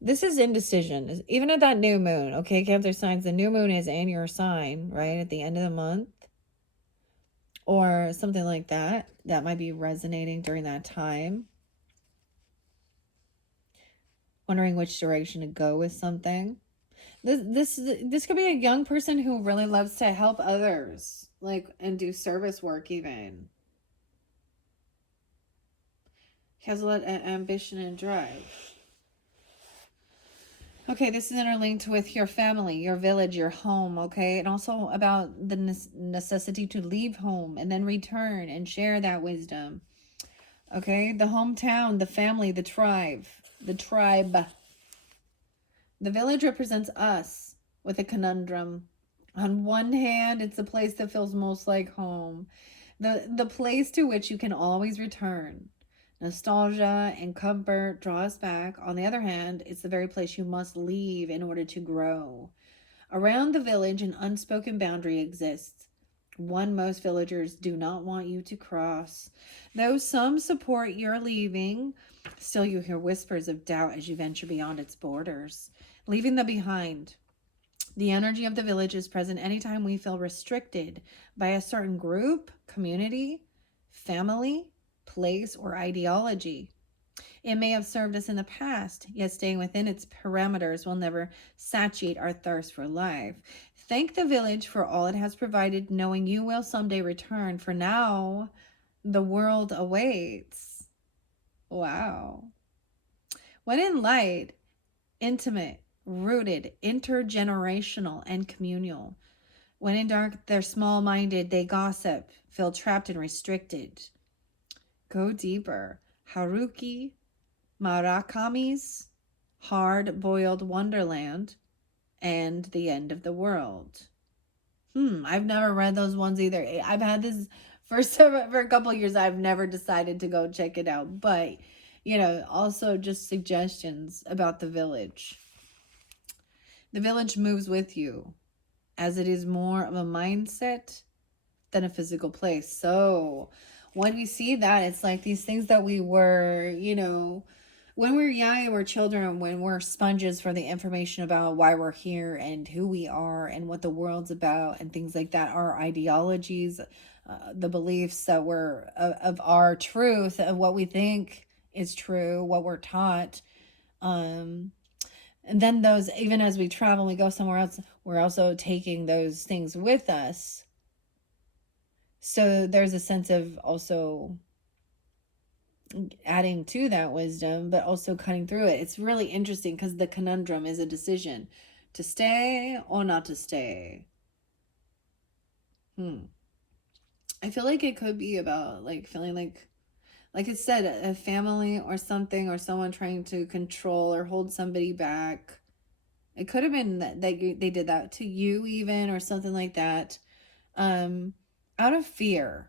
This is indecision. Even at that new moon, okay, Cancer signs, the new moon is in your sign, right, at the end of the month. Or something like that. That might be resonating during that time. Wondering which direction to go with something. This could be a young person who really loves to help others, like, and do service work even. He has a lot of ambition and drive. Okay, this is interlinked with your family, your village, your home, okay? And also about the necessity to leave home and then return and share that wisdom. Okay, the hometown, the family, the tribe. The village represents us with a conundrum. On one hand, it's the place that feels most like home. The place to which you can always return. Nostalgia and comfort draw us back. On the other hand, it's the very place you must leave in order to grow. Around the village, an unspoken boundary exists. One most villagers do not want you to cross. Though some support your leaving, still you hear whispers of doubt as you venture beyond its borders, leaving them behind. The energy of the village is present anytime we feel restricted by a certain group, community, family, place, or ideology. It may have served us in the past, yet staying within its parameters will never satiate our thirst for life. Thank the village for all it has provided, knowing you will someday return. For now, the world awaits. Wow. When in light, intimate, rooted, intergenerational, and communal. When in dark, they're small-minded, they gossip, feel trapped and restricted. Go deeper. Haruki Murakami's Hard-Boiled Wonderland and The End of the World. I've never read those ones either. I've had this for a couple of years. I've never decided to go check it out. But, also just suggestions about the village. The village moves with you, as it is more of a mindset than a physical place. So when we see that, it's like these things that we were, when we're young, we're children, when we're sponges for the information about why we're here and who we are and what the world's about and things like that, our ideologies, the beliefs that we're of our truth, of what we think is true, what we're taught. And then those, even as we travel, we go somewhere else, we're also taking those things with us. So there's a sense of also adding to that wisdom, but also cutting through it. It's really interesting because the conundrum is a decision to stay or not to stay. I feel like it could be about like feeling like it said, a family or something, or someone trying to control or hold somebody back. It could have been that they did that to you even, or something like that, out of fear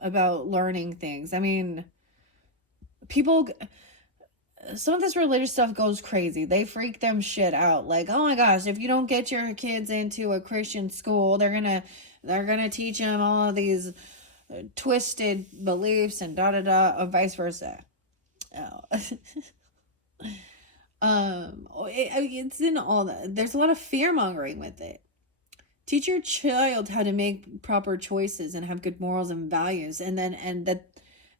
about learning things. I mean, people, some of this religious stuff goes crazy. They freak them shit out. Like, oh my gosh, if you don't get your kids into a Christian school, they're gonna teach them all of these twisted beliefs and da da da, or vice versa. It's in all that. There's a lot of fear mongering with it. Teach your child how to make proper choices and have good morals and values, and that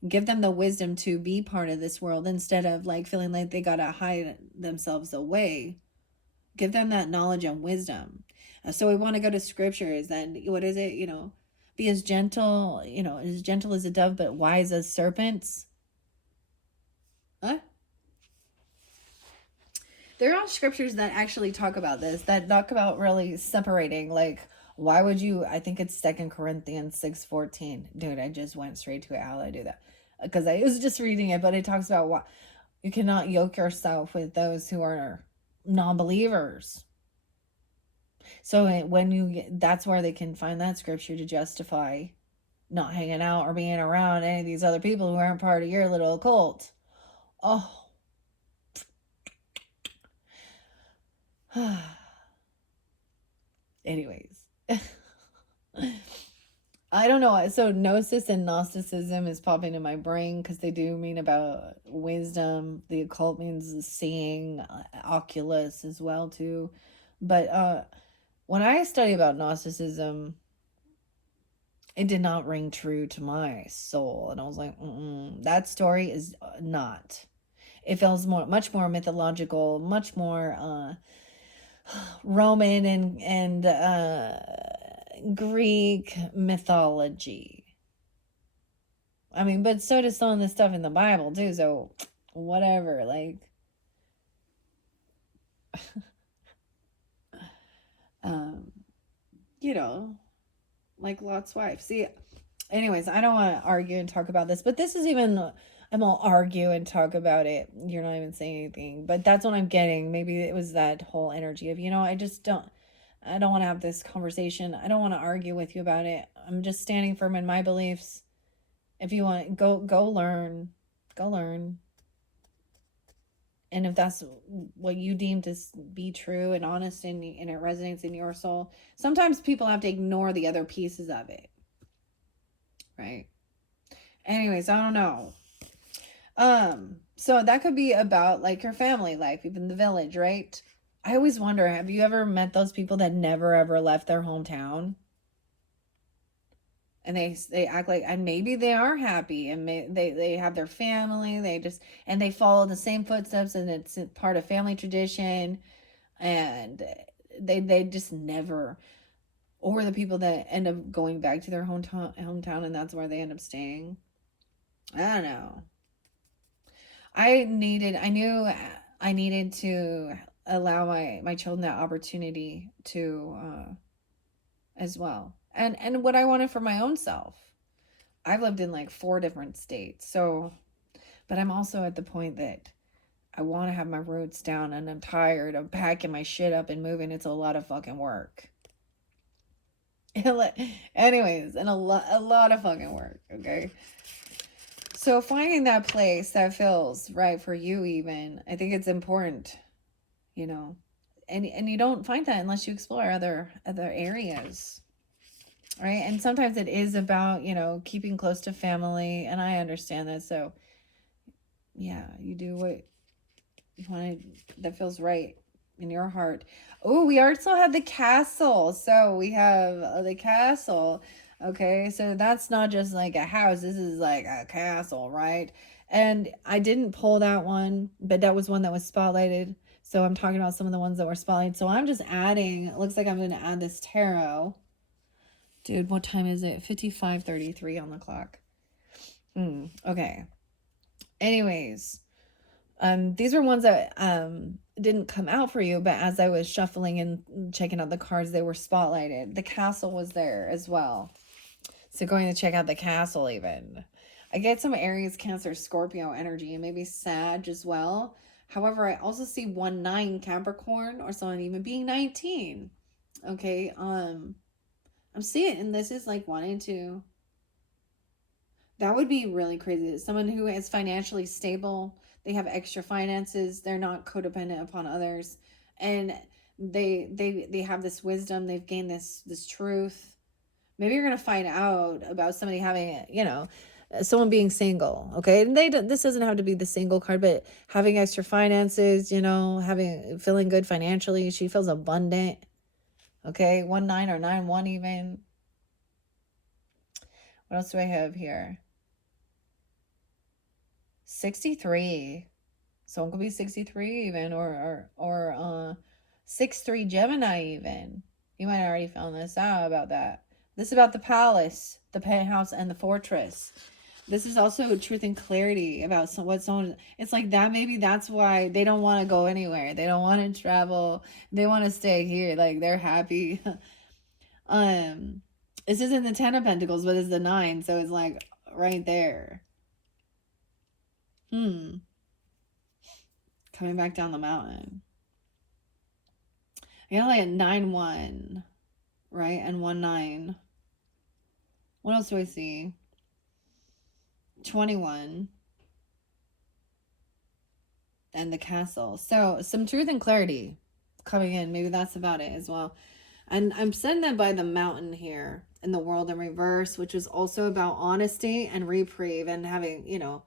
give them the wisdom to be part of this world, instead of like feeling like they gotta hide themselves away. Give them that knowledge and wisdom. So we want to go to scriptures. And what is it? Be as gentle, as gentle as a dove, but wise as serpents. Huh? There are scriptures that actually talk about this, that talk about really separating, like, why would you, I think it's 2 Corinthians 6:14. Dude, I just went straight to it. How did I do that? Because I was just reading it, but it talks about why you cannot yoke yourself with those who are non-believers. So when that's where they can find that scripture to justify not hanging out or being around any of these other people who aren't part of your little cult. Oh. Anyways. I don't know. So Gnosis and Gnosticism is popping in my brain because they do mean about wisdom. The occult means seeing, Oculus as well too. But when I study about Gnosticism, it did not ring true to my soul. And I was like, that story is not. It feels much more mythological, much more Roman and Greek mythology. I mean, but so does some of the stuff in the Bible too. So whatever, like, like Lot's wife. See, anyways, I don't want to argue and talk about this, but this is even, I'm gonna argue and talk about it. You're not even saying anything, but that's what I'm getting. Maybe it was that whole energy of, I don't want to have this conversation. I don't want to argue with you about it. I'm just standing firm in my beliefs. If you want, go learn. And if that's what you deem to be true and honest, and it resonates in your soul, sometimes people have to ignore the other pieces of it. Right? Anyways, I don't know. So that could be about like your family life, even the village, right? I always wonder, have you ever met those people that never ever left their hometown? And they act like, and maybe they are happy, and they have their family, and they follow the same footsteps, and it's part of family tradition, and they just never, or the people that end up going back to their hometown, and that's where they end up staying. I don't know. I knew I needed to allow my children that opportunity to as well. And what I wanted for my own self. I've lived in like 4 different states. So, but I'm also at the point that I want to have my roots down, and I'm tired of packing my shit up and moving. It's a lot of fucking work. Anyways, and a lot of fucking work, okay? So finding that place that feels right for you, even, I think it's important, you know, and you don't find that unless you explore other areas, right? And sometimes it is about, you know, keeping close to family, and I understand that. So yeah, you do what you want that feels right in your heart. Oh, we also have the castle. So we have the castle. Okay, so that's not just like a house. This is like a castle, right? And I didn't pull that one, but that was one that was spotlighted. So I'm talking about some of the ones that were spotlighted. So I'm just adding, it looks like I'm going to add this tarot. Dude, what time is it? 55:33 on the clock. Okay. Anyways, these were ones that didn't come out for you, but as I was shuffling and checking out the cards, they were spotlighted. The castle was there as well. So going to check out the castle even. I get some Aries, Cancer, Scorpio energy, and maybe Sag as well. However, I also see 1-9 Capricorn, or someone even being 19. Okay, I'm seeing, and this is like wanting to, that would be really crazy. Someone who is financially stable, they have extra finances, they're not codependent upon others, and they have this wisdom, they've gained this truth. Maybe you're gonna find out about somebody having, you know, someone being single. Okay, and this doesn't have to be the single card, but having extra finances, you know, feeling good financially. She feels abundant. Okay, 1-9 or 9-1 even. What else do I have here? 63. Someone could be 63 even, or 6-3 Gemini even. You might have already found this out about that. This is about the palace, the penthouse, and the fortress. This is also truth and clarity about what someone, it's like that, maybe that's why they don't want to go anywhere. They don't want to travel. They want to stay here. Like, they're happy. This isn't the 10 of Pentacles, but it's the 9, so it's like right there. Coming back down the mountain. I got like a 9-1, right? And 1-9. What else do I see? 21. And the castle. So some truth and clarity coming in. Maybe that's about it as well. And I'm setting that by the mountain here in the world in reverse, which is also about honesty and reprieve and having, you know,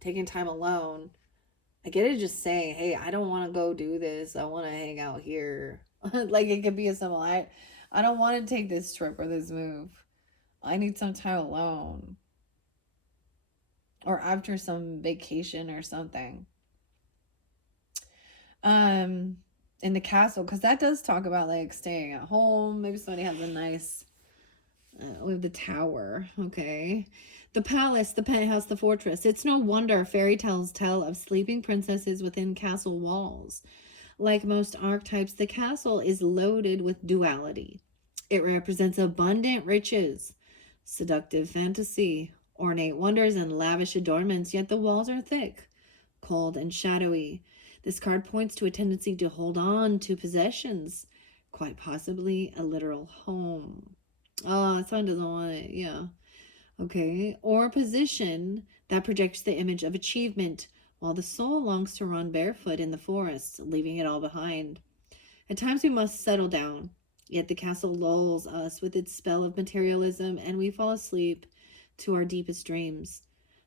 taking time alone. I get to just say, hey, I don't want to go do this. I want to hang out here. Like, it could be a simple, I don't want to take this trip or this move. I need some time alone. Or after some vacation or something. In the castle, because that does talk about like staying at home. Maybe somebody has a nice with the tower. Okay, the palace, the penthouse, the fortress. It's no wonder fairy tales tell of sleeping princesses within castle walls. Like most archetypes, the castle is loaded with duality. It represents abundant riches, seductive fantasy, ornate wonders, and lavish adornments, yet the walls are thick, cold, and shadowy. This card points to a tendency to hold on to possessions, quite possibly a literal home. Oh, someone doesn't want it. Yeah. Okay. Or a position that projects the image of achievement, while the soul longs to run barefoot in the forest, leaving it all behind. At times we must settle down, yet the castle lulls us with its spell of materialism, and we fall asleep to our deepest dreams.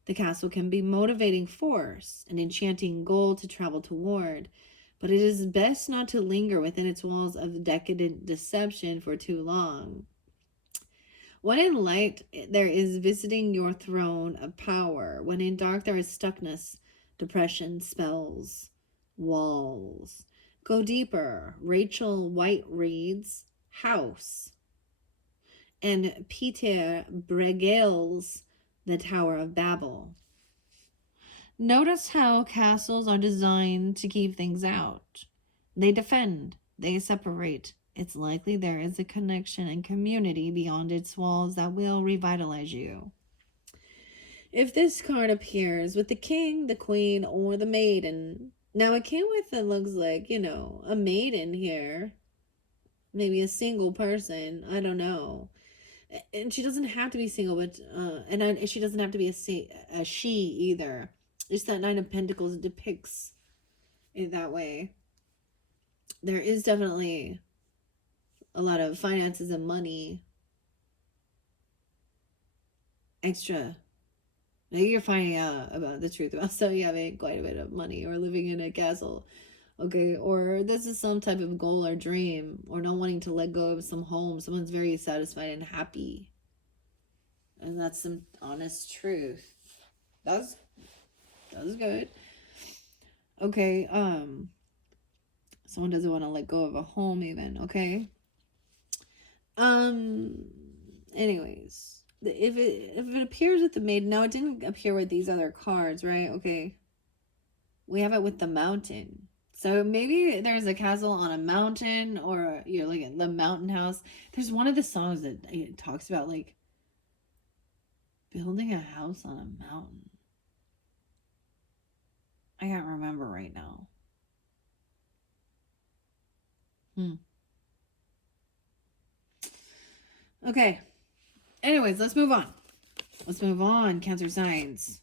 The castle can be motivating force, an enchanting goal to travel toward, but it is best not to linger within its walls of decadent deception for too long. When in light there is visiting your throne of power, when in dark there is stuckness, depression, spells, walls. Go deeper. Rachel White reads House, and Peter Bregel's The Tower of Babel. Notice how castles are designed to keep things out. They defend, they separate. It's likely there is a connection and community beyond its walls that will revitalize you. If this card appears with the king, the queen, or the maiden, now it came with, it looks like, you know, a maiden here. Maybe a single person, I don't know. And she doesn't have to be single, but she doesn't have to be a she either. It's that Nine of Pentacles depicts it that way. There is definitely a lot of finances and money extra. Maybe you're finding out about the truth about somebody having quite a bit of money or living in a castle. Okay, or this is some type of goal or dream, or not wanting to let go of some home. Someone's very satisfied and happy. And that's some honest truth. That's good. Okay, someone doesn't want to let go of a home even, okay? Anyways, if it appears with the maiden, now it didn't appear with these other cards, right? Okay. We have it with the mountain. So maybe there's a castle on a mountain, or like the mountain house. There's one of the songs that it talks about like building a house on a mountain. I can't remember right now. Okay. Anyways, let's move on. Cancer signs.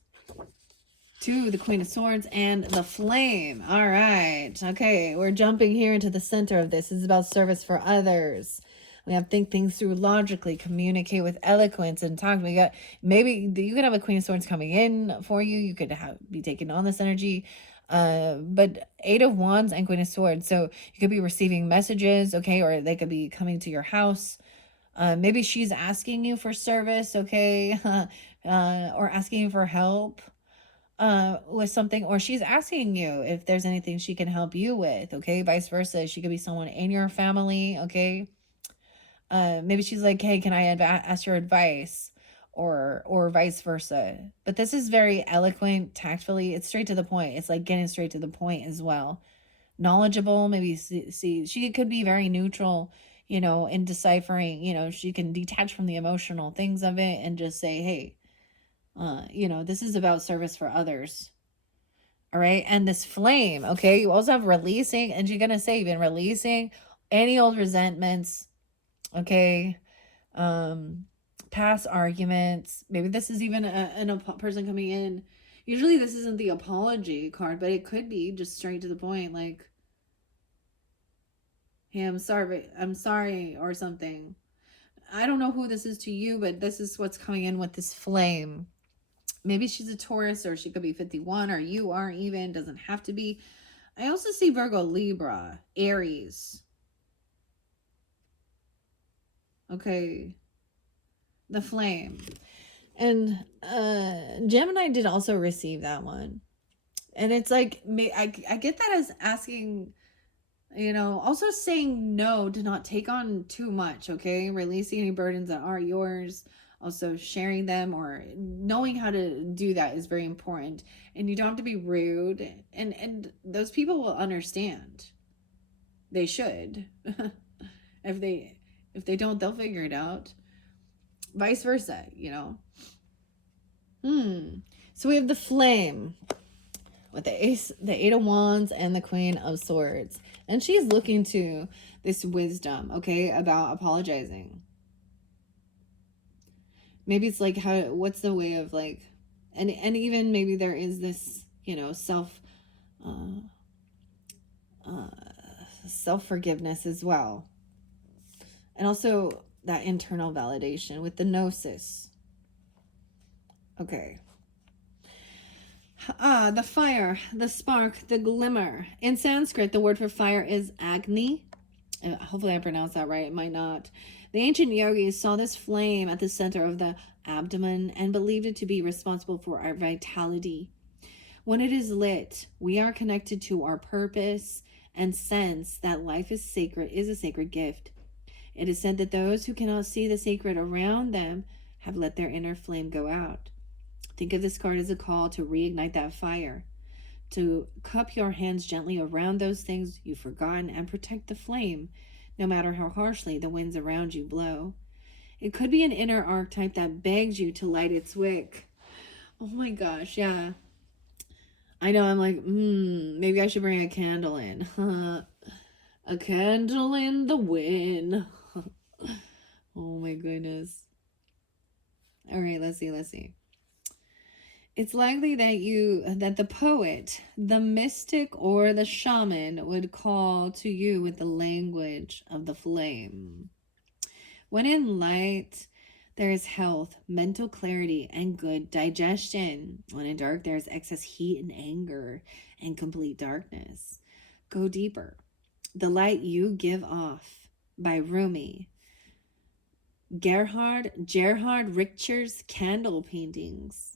To the Queen of Swords and the Flame. All right. Okay, we're jumping here into the center of this. This is about service for others. We have think things through logically, communicate with eloquence, and talk. We got maybe you could have a Queen of Swords coming in for you. You could be taking on this energy. But Eight of Wands and Queen of Swords. So you could be receiving messages, okay, or they could be coming to your house. Maybe she's asking you for service, okay, or asking you for help with something, or she's asking you if there's anything she can help you with, okay? Vice versa. She could be someone in your family, okay? Maybe she's like, hey, can I ask your advice? Or vice versa. But this is very eloquent, tactfully. It's straight to the point. It's like getting straight to the point as well. Knowledgeable, maybe see she could be very neutral, in deciphering, she can detach from the emotional things of it and just say, hey, this is about service for others. All right. And this flame, okay, you also have releasing, and you're going to say you've been releasing any old resentments, okay, past arguments. Maybe this is even a person coming in. Usually this isn't the apology card, but it could be just straight to the point, like, hey, I'm sorry, or something. I don't know who this is to you, but this is what's coming in with this flame. Maybe she's a Taurus, or she could be 51, or you are even, doesn't have to be. I also see Virgo, Libra, Aries. Okay. The flame. And Gemini did also receive that one. And it's like, I get that as asking, also saying no to not take on too much, okay? Releasing any burdens that aren't yours. Also sharing them, or knowing how to do that is very important. And you don't have to be rude. And those people will understand. They should. if they don't, they'll figure it out. Vice versa, So we have the flame with the Eight of Wands and the Queen of Swords. And she's looking to this wisdom, okay, about apologizing. Maybe it's like, what's the way of like, and even maybe there is this, self forgiveness as well. And also that internal validation with the gnosis. Okay. The fire, the spark, the glimmer. In Sanskrit, the word for fire is Agni. Hopefully I pronounced that right. It might not. The ancient yogis saw this flame at the center of the abdomen and believed it to be responsible for our vitality. When it is lit, we are connected to our purpose and sense that life is a sacred gift. It is said that those who cannot see the sacred around them have let their inner flame go out. Think of this card as a call to reignite that fire, to cup your hands gently around those things you've forgotten and protect the flame, no matter how harshly the winds around you blow. It could be an inner archetype that begs you to light its wick. Oh my gosh, yeah. I know, I'm like, maybe I should bring a candle in. A candle in the wind. Oh my goodness. All right, let's see. It's likely that the poet, the mystic, or the shaman would call to you with the language of the flame. When in light, there is health, mental clarity, and good digestion. When in dark, there is excess heat and anger and complete darkness. Go deeper. The Light You Give Off by Rumi. Gerhard Richter's candle paintings.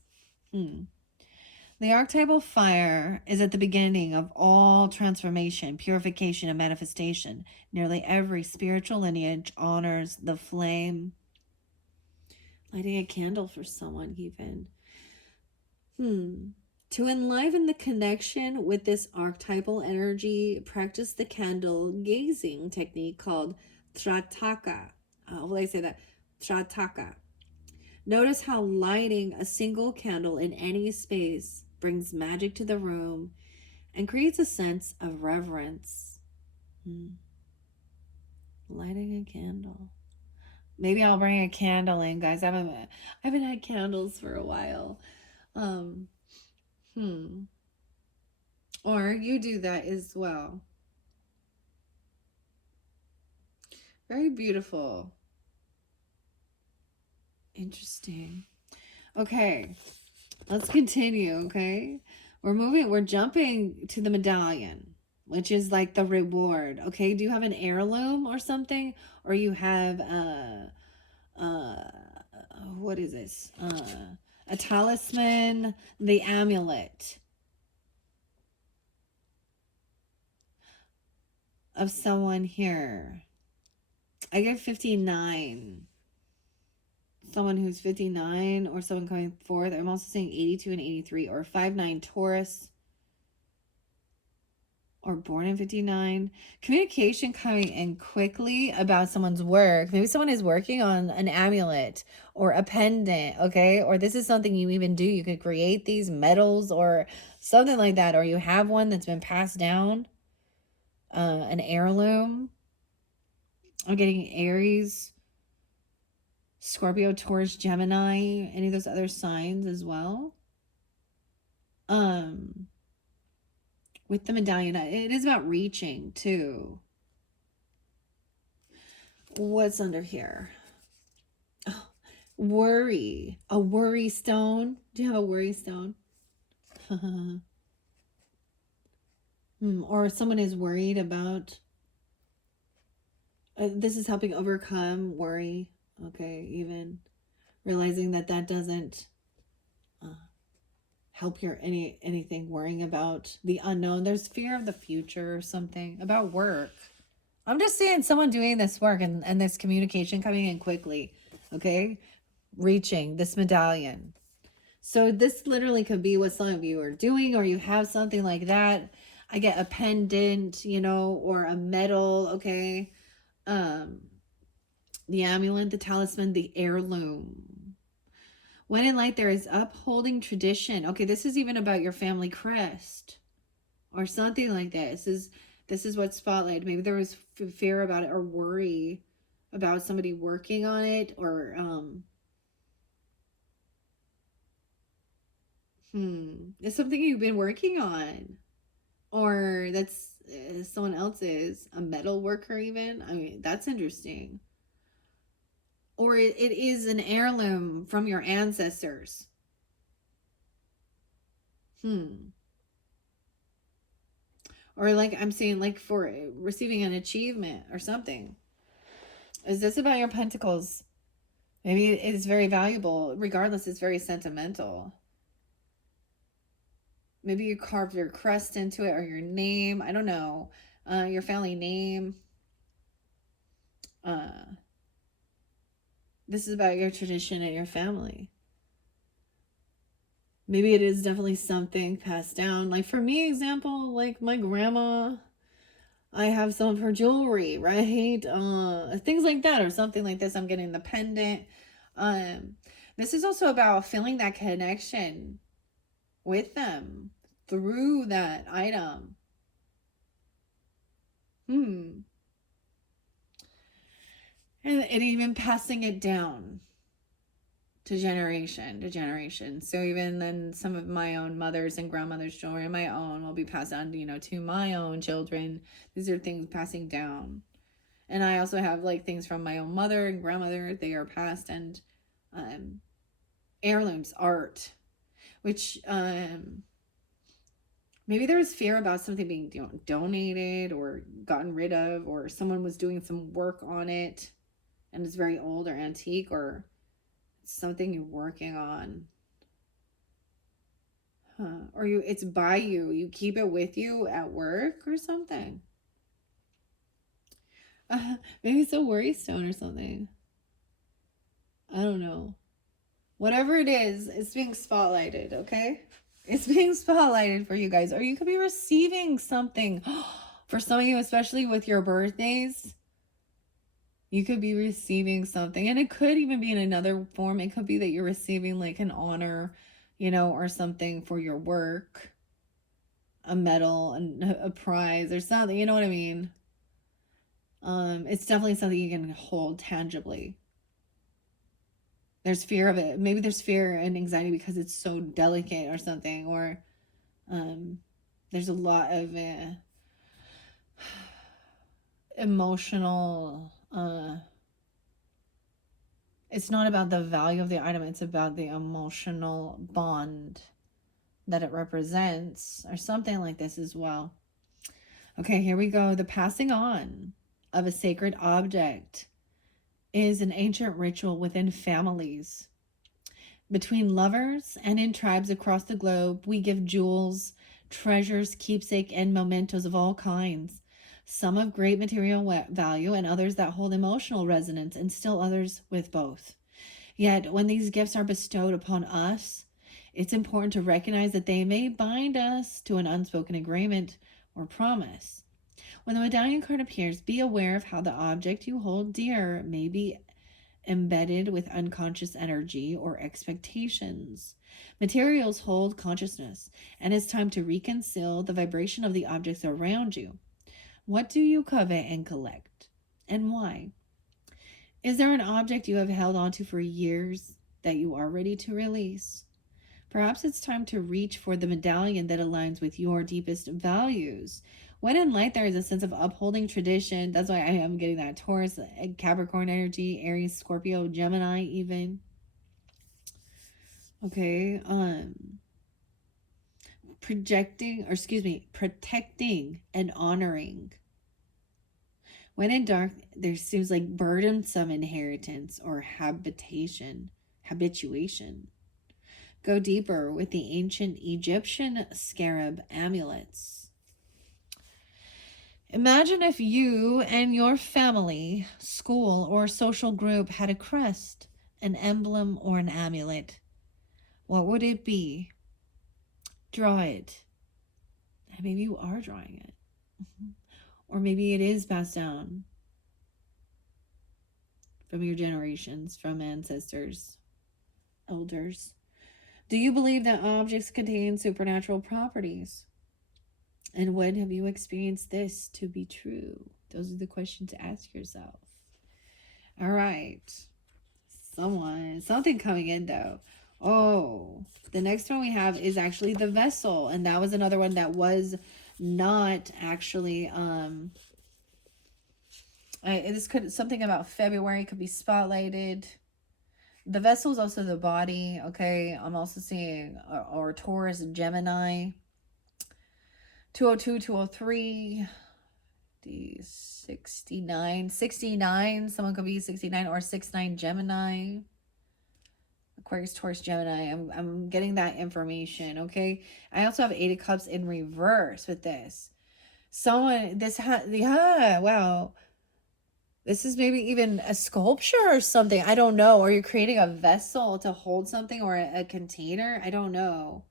The archetypal fire is at the beginning of all transformation, purification, and manifestation. Nearly every spiritual lineage honors the flame. Lighting a candle for someone, even. To enliven the connection with this archetypal energy, practice the candle gazing technique called Trataka. How will I say that? Trataka. Notice how lighting a single candle in any space brings magic to the room and creates a sense of reverence. Lighting a candle. Maybe I'll bring a candle in, guys. I haven't had candles for a while. Or you do that as well. Very beautiful. Interesting. Okay, let's continue, okay? We're jumping to the medallion, which is like the reward, okay? Do you have an heirloom or something? Or you have, what is this? A talisman, the amulet of someone here. I get 59. Someone who's 59 or someone coming forth. I'm also saying 82 and 83 or 59 Taurus or born in 59. Communication coming in quickly about someone's work. Maybe someone is working on an amulet or a pendant, okay? Or this is something you even do. You could create these medals or something like that. Or you have one that's been passed down, an heirloom. I'm getting Aries, Scorpio, Taurus, Gemini, any of those other signs as well. With the medallion, it is about reaching too. What's under here? Oh, worry. A worry stone. Do you have a worry stone? Or someone is worried about. This is helping overcome worry. Okay, even realizing that doesn't help your anything, worrying about the unknown. There's fear of the future or something about work. I'm just seeing someone doing this work and this communication coming in quickly. Okay, reaching this medallion. So this literally could be what some of you are doing, or you have something like that. I get a pendant, or a medal. Okay, the amulet, the talisman, the heirloom. When in light, there is upholding tradition. Okay, this is even about your family crest or something like that. This is what spotlight. Maybe there was fear about it or worry about somebody working on it, or it's something you've been working on, or that's someone else's, a metal worker even. I mean, that's interesting. Or it is an heirloom from your ancestors. Or like I'm saying, like for receiving an achievement or something. Is this about your pentacles? Maybe it is very valuable. Regardless, it's very sentimental. Maybe you carved your crest into it, or your name. I don't know. Your family name. This is about your tradition and your family. Maybe it is definitely something passed down. Like for me, example, like my grandma, I have some of her jewelry, right? Things like that, or something like this. I'm getting the pendant. This is also about feeling that connection with them through that item. And even passing it down. to generation to generation. So even then, some of my own mother's and grandmother's jewelry and my own will be passed on, to my own children. These are things passing down. And I also have like things from my own mother and grandmother. They are passed, and heirlooms, art, which maybe there was fear about something being donated or gotten rid of, or someone was doing some work on it and it's very old or antique, or something you're working on. Or it's by you keep it with you at work or something. Maybe it's a worry stone or something. I don't know. Whatever it is, it's being spotlighted, okay? It's being spotlighted for you guys. Or you could be receiving something for some of you, especially with your birthdays. You could be receiving something, and it could even be in another form. It could be that you're receiving like an honor, or something for your work, a medal, and a prize or something, you know what I mean? It's definitely something you can hold tangibly. There's fear of it. Maybe there's fear and anxiety because it's so delicate or something, or there's a lot of emotional, it's not about the value of the item, it's about the emotional bond that it represents, or something like this as well. Okay, here we go. The passing on of a sacred object is an ancient ritual within families. Between lovers and in tribes across the globe, we give jewels, treasures, keepsake, and mementos of all kinds. Some of great material value and others that hold emotional resonance, and still others with both. Yet, when these gifts are bestowed upon us, it's important to recognize that they may bind us to an unspoken agreement or promise. When the medallion card appears, be aware of how the object you hold dear may be embedded with unconscious energy or expectations. Materials hold consciousness, and it's time to reconcile the vibration of the objects around you. What do you covet and collect, and why? Is there an object you have held onto for years that you are ready to release? Perhaps it's time to reach for the medallion that aligns with your deepest values. When in light, there is a sense of upholding tradition. That's why I am getting that Taurus, Capricorn energy, Aries, Scorpio, Gemini even. Okay. Protecting and honoring. When in dark, there seems like burdensome inheritance or habituation. Go deeper with the ancient Egyptian scarab amulets. Imagine if you and your family, school, or social group had a crest, an emblem, or an amulet. What would it be? Draw it. And maybe you are drawing it. Or maybe it is passed down from your generations, from ancestors, elders. Do you believe that objects contain supernatural properties? And when have you experienced this to be true? Those are the questions to ask yourself. All right. Something coming in though. Oh, the next one we have is actually the vessel. And that was another one that was not actually, this could, something about February could be spotlighted. The vessel is also the body. Okay. I'm also seeing, or Taurus, Gemini. 202, 203, the 69, someone could be 69 or 69 Gemini, Aquarius, Taurus, Gemini. I'm getting that information, okay? I also have 8 of Cups in reverse with this. Wow. This is maybe even a sculpture or something. I don't know. Or you're creating a vessel to hold something, or a container. I don't know.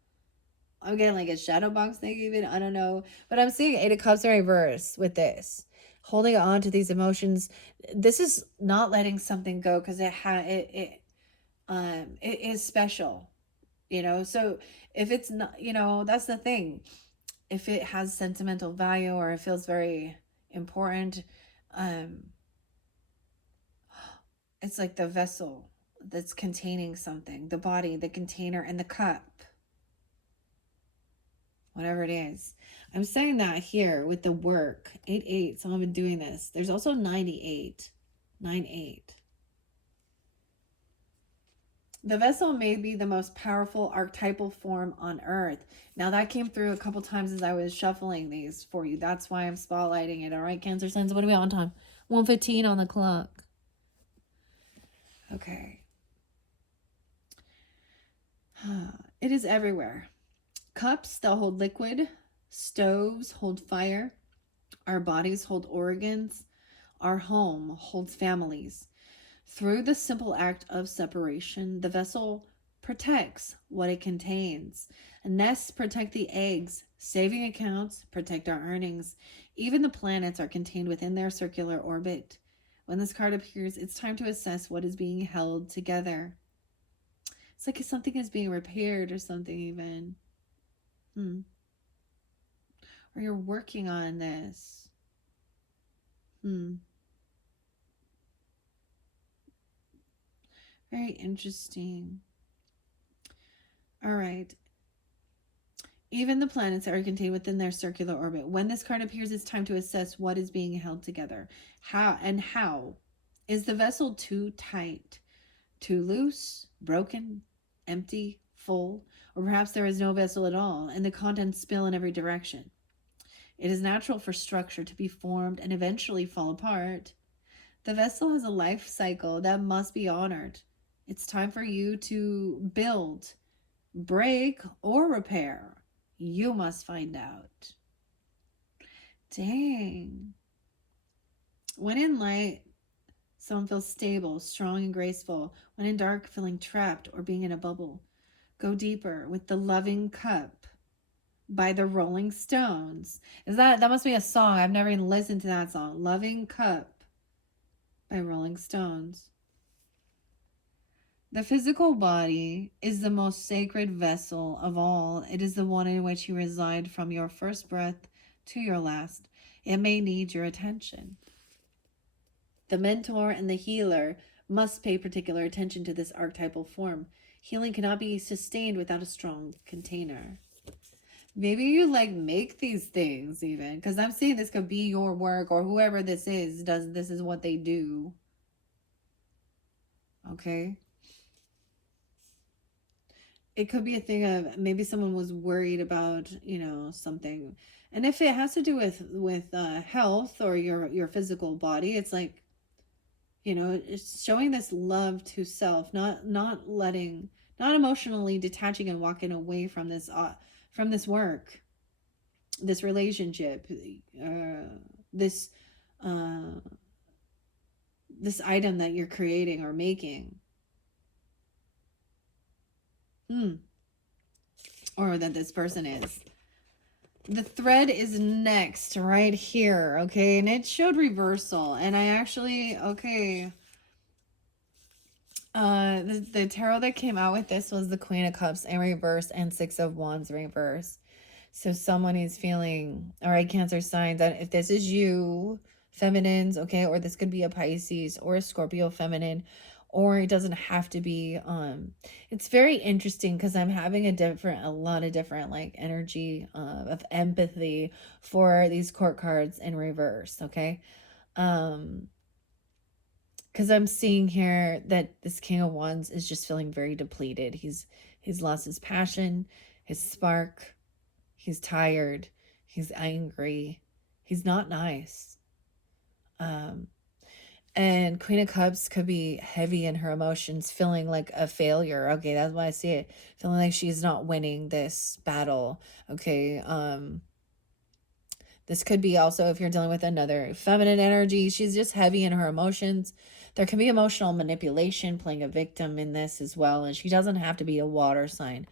I'm getting like a shadow box thing even. I don't know. But I'm seeing 8 of Cups in reverse with this. Holding on to these emotions. This is not letting something go because it is special. So if it's not, that's the thing. If it has sentimental value or it feels very important, it's like the vessel. that's containing something, the body, the container, and the cup. Whatever it is. I'm saying that here with the work. 8-8. Some have been doing this. There's also 98. 9-8. The vessel may be the most powerful archetypal form on earth. Now that came through a couple times as I was shuffling these for you. That's why I'm spotlighting it. All right, Cancer signs. What are we on time? 1:15 on the clock. Okay. It is everywhere. Cups that hold liquid, stoves hold fire, our bodies hold organs, our home holds families. Through the simple act of separation, the vessel protects what it contains. Nests protect the eggs, saving accounts protect our earnings. Even the planets are contained within their circular orbit. When this card appears, it's time to assess what is being held together. It's like if something is being repaired or something even. Or you're working on this. Very interesting. All right. Even the planets are contained within their circular orbit. When this card appears, it's time to assess what is being held together. How? Is the vessel too tight, too loose, broken, empty, full, or perhaps there is no vessel at all and the contents spill in every direction? It is natural for structure to be formed and eventually fall apart. The vessel has a life cycle that must be honored. It's time for you to build, break, or repair. You must find out. Dang. When in light, someone feels stable, strong, and graceful. When in dark, feeling trapped or being in a bubble. Go deeper with The Loving Cup by the Rolling Stones. That must be a song. I've never even listened to that song. Loving Cup by Rolling Stones. The physical body is the most sacred vessel of all. It is the one in which you reside from your first breath to your last. It may need your attention. The mentor and the healer must pay particular attention to this archetypal form. Healing cannot be sustained without a strong container. Maybe you make these things even, because I'm seeing this could be your work, or whoever this is this is what they do. Okay. It could be a thing of maybe someone was worried about, something. And if it has to do with health or your physical body, it's like, it's showing this love to self, not emotionally detaching and walking away from this work, this relationship, this item that you're creating or making. Or that this person is. The thread is next right here, okay? And it showed reversal. And I actually, okay. The tarot that came out with this was the Queen of Cups in reverse and Six of Wands reverse. So someone is feeling, all right, Cancer signs, that if this is you, feminines, okay, or this could be a Pisces or a Scorpio feminine, or it doesn't have to be. It's very interesting because I'm having a lot of different energy of empathy for these court cards in reverse, okay? Because I'm seeing here that this King of Wands is just feeling very depleted. He's lost his passion, his spark. He's tired. He's angry. He's not nice. And Queen of Cups could be heavy in her emotions, feeling like a failure. Okay, that's why I see it. Feeling like she's not winning this battle. Okay, this could be also if you're dealing with another feminine energy. She's just heavy in her emotions. There can be emotional manipulation, playing a victim in this as well. And she doesn't have to be a water sign.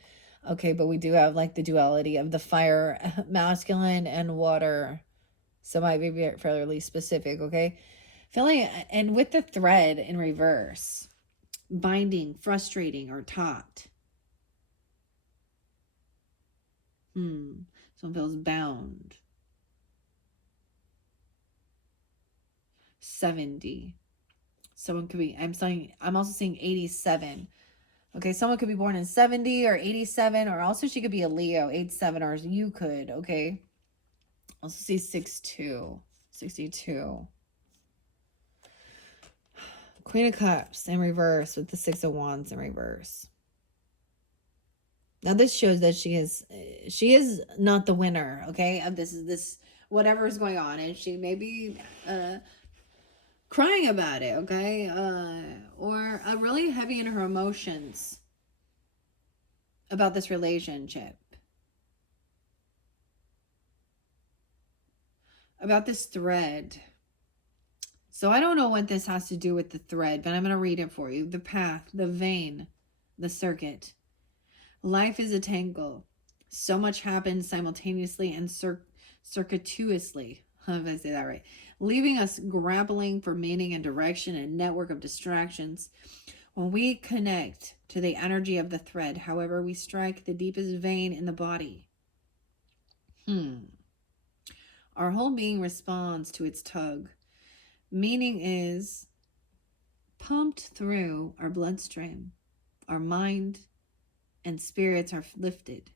Okay, but we do have the duality of the fire, masculine, and water. So it might be fairly specific, okay? Feeling, and with the thread in reverse, binding, frustrating, or taut. Someone feels bound. 70. Someone could be, I'm also seeing 87. Okay, someone could be born in 70 or 87, or also she could be a Leo, 87, or you could, okay? Also see 62, 62. Queen of Cups in reverse with the Six of Wands in reverse. Now this shows that she is not the winner, okay, of this whatever is going on, and she may be crying about it, okay, or really heavy in her emotions about this relationship, about this thread. So I don't know what this has to do with the thread, but I'm going to read it for you. The path, the vein, the circuit. Life is a tangle. So much happens simultaneously and circuitously. If I say that right. Leaving us grappling for meaning and direction, a network of distractions. When we connect to the energy of the thread, however, we strike the deepest vein in the body. Our whole being responds to its tug. Meaning is pumped through our bloodstream. Our mind and spirits are lifted.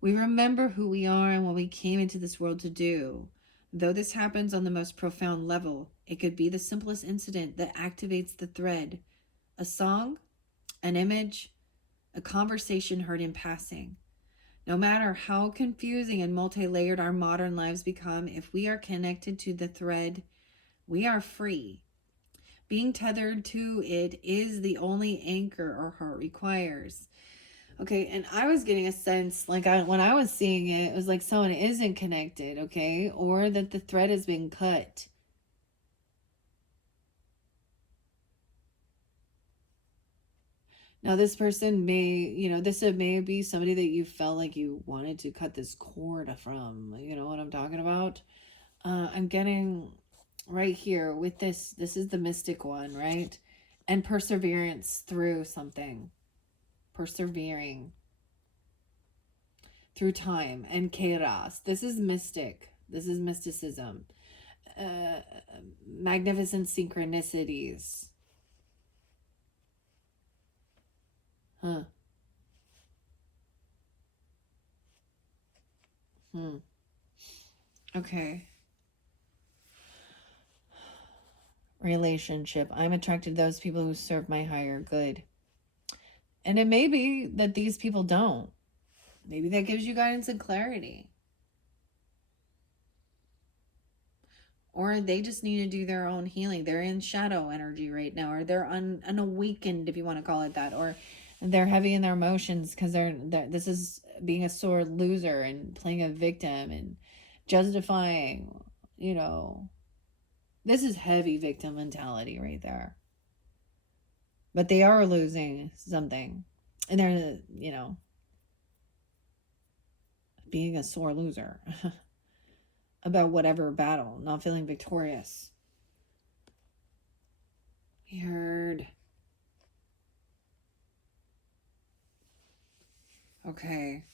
We remember who we are and what we came into this world to do. Though this happens on the most profound level, it could be the simplest incident that activates the thread. A song, an image, a conversation heard in passing. No matter how confusing and multi-layered our modern lives become, if we are connected to the thread, we are free. Being tethered to it is the only anchor our heart requires. Okay, and I was getting a sense, like when I was seeing it, it was like someone isn't connected, okay? Or that the thread has been cut. Now, this person may, this may be somebody that you felt like you wanted to cut this cord from. You know what I'm talking about? I'm getting right here with this is the mystic one, right? And perseverance through something. Persevering through time and chaos. This is mystic. This is mysticism. Magnificent synchronicities. Okay. Relationship. I'm attracted to those people who serve my higher good. And it may be that these people don't. Maybe that gives you guidance and clarity. Or they just need to do their own healing. They're in shadow energy right now, or they're unawakened, if you want to call it that, or they're heavy in their emotions because this is being a sore loser and playing a victim and justifying, this is heavy victim mentality right there. But they are losing something, and they're, being a sore loser about whatever battle, not feeling victorious. Weird. Okay.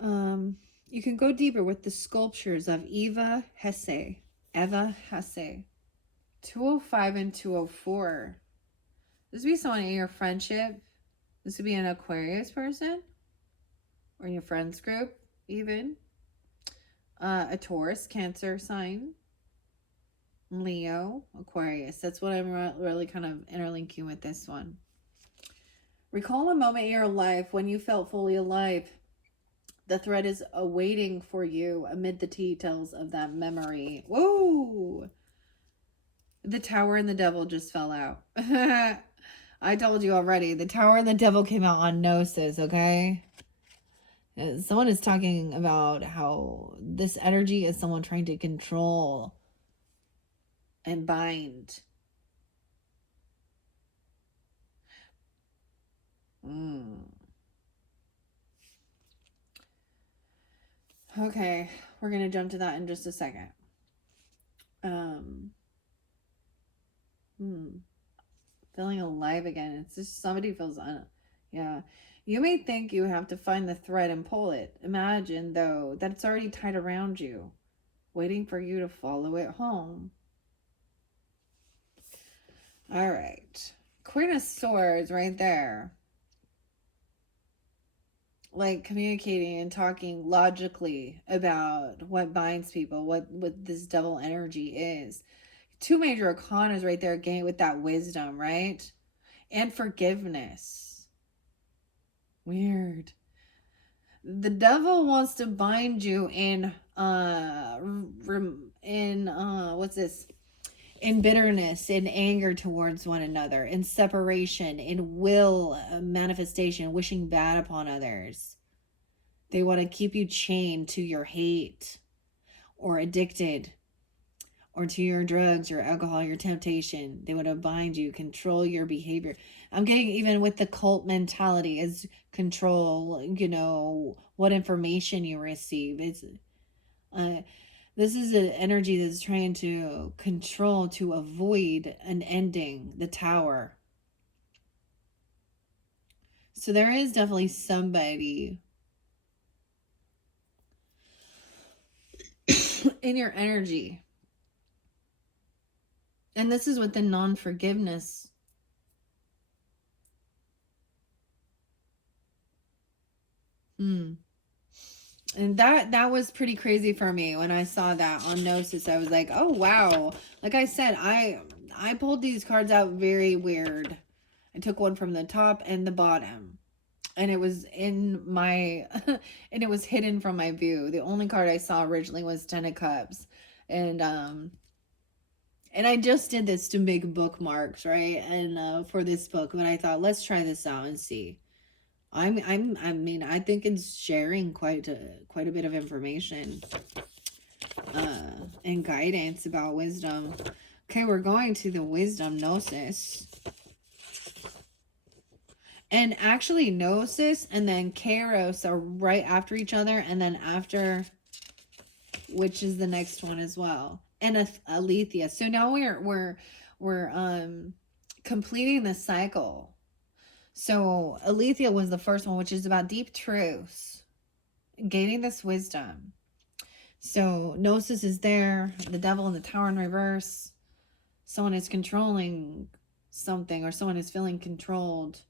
You can go deeper with the sculptures of Eva Hesse. 205 and 204. This would be someone in your friendship. This would be an Aquarius person. Or in your friends group, even. A Taurus, Cancer sign. Leo, Aquarius. That's what I'm really kind of interlinking with this one. Recall a moment in your life when you felt fully alive. The thread is awaiting for you amid the details of that memory. Whoa! The Tower and the Devil just fell out. I told you already. The Tower and the Devil came out on Gnosis, okay? Someone is talking about how this energy is someone trying to control and bind. Okay, we're going to jump to that in just a second. Feeling alive again. It's just somebody feels, yeah. You may think you have to find the thread and pull it. Imagine, though, that it's already tied around you, waiting for you to follow it home. All right. Queen of Swords right there. Like communicating and talking logically about what binds people, what this devil energy is. Two major arcanas right there again with that wisdom, right? And forgiveness. Weird. The devil wants to bind you in what's this? In bitterness, in anger towards one another, in separation, in will manifestation, wishing bad upon others. They want to keep you chained to your hate or addicted or to your drugs, your alcohol, your temptation. They want to bind you, control your behavior. I'm getting even with the cult mentality is control, what information you receive. This is an energy that's trying to control to avoid an ending, the tower. So there is definitely somebody in your energy. And this is with the non-forgiveness. And that was pretty crazy for me when I saw that on Gnosis. I was like, oh wow. Like I said, I pulled these cards out very weird. I took one from the top and the bottom. And it was in my and it was hidden from my view. The only card I saw originally was 10 of Cups. And I just did this to make bookmarks, right? And for this book, but I thought, let's try this out and see. I mean, I think it's sharing quite a bit of information and guidance about wisdom. Okay, we're going to the wisdom Gnosis. And actually Gnosis and then Kairos are right after each other, and then after, which is the next one as well. And Aletheia. So now we're completing the cycle. So Aletheia was the first one, which is about deep truths, gaining this wisdom. So Gnosis is there, the devil in the tower in reverse. Someone is controlling something, or someone is feeling controlled.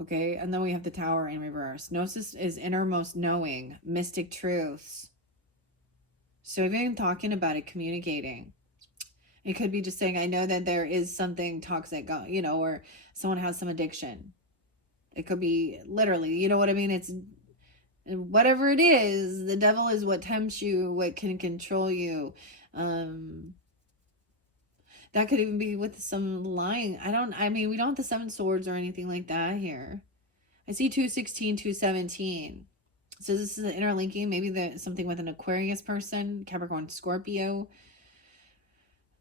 Okay, and then we have the tower in reverse. Gnosis is innermost knowing, mystic truths. So even talking about it, communicating. It could be just saying, I know that there is something toxic, or someone has some addiction. It could be literally, you know what I mean? It's whatever it is, the devil is what tempts you, what can control you. That could even be with some lying. We don't have the 7 swords or anything like that here. I see 216, 217. So this is an interlinking, maybe something with an Aquarius person, Capricorn, Scorpio,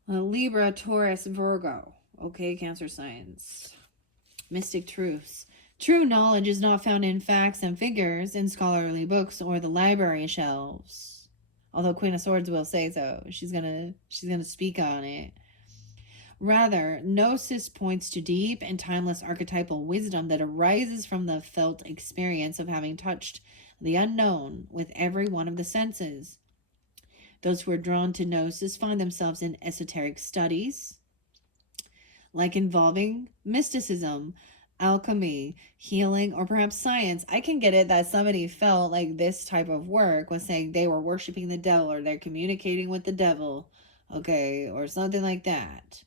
Libra, Taurus, Virgo. Okay, Cancer signs. Mystic truths. True knowledge is not found in facts and figures, in scholarly books, or the library shelves. Although Queen of Swords will say so. She's gonna speak on it. Rather, Gnosis points to deep and timeless archetypal wisdom that arises from the felt experience of having touched the unknown with every one of the senses. Those who are drawn to Gnosis find themselves in esoteric studies, like involving mysticism, alchemy, healing, or perhaps science. I can get it that somebody felt like this type of work was saying they were worshiping the devil, or they're communicating with the devil, okay, or something like that.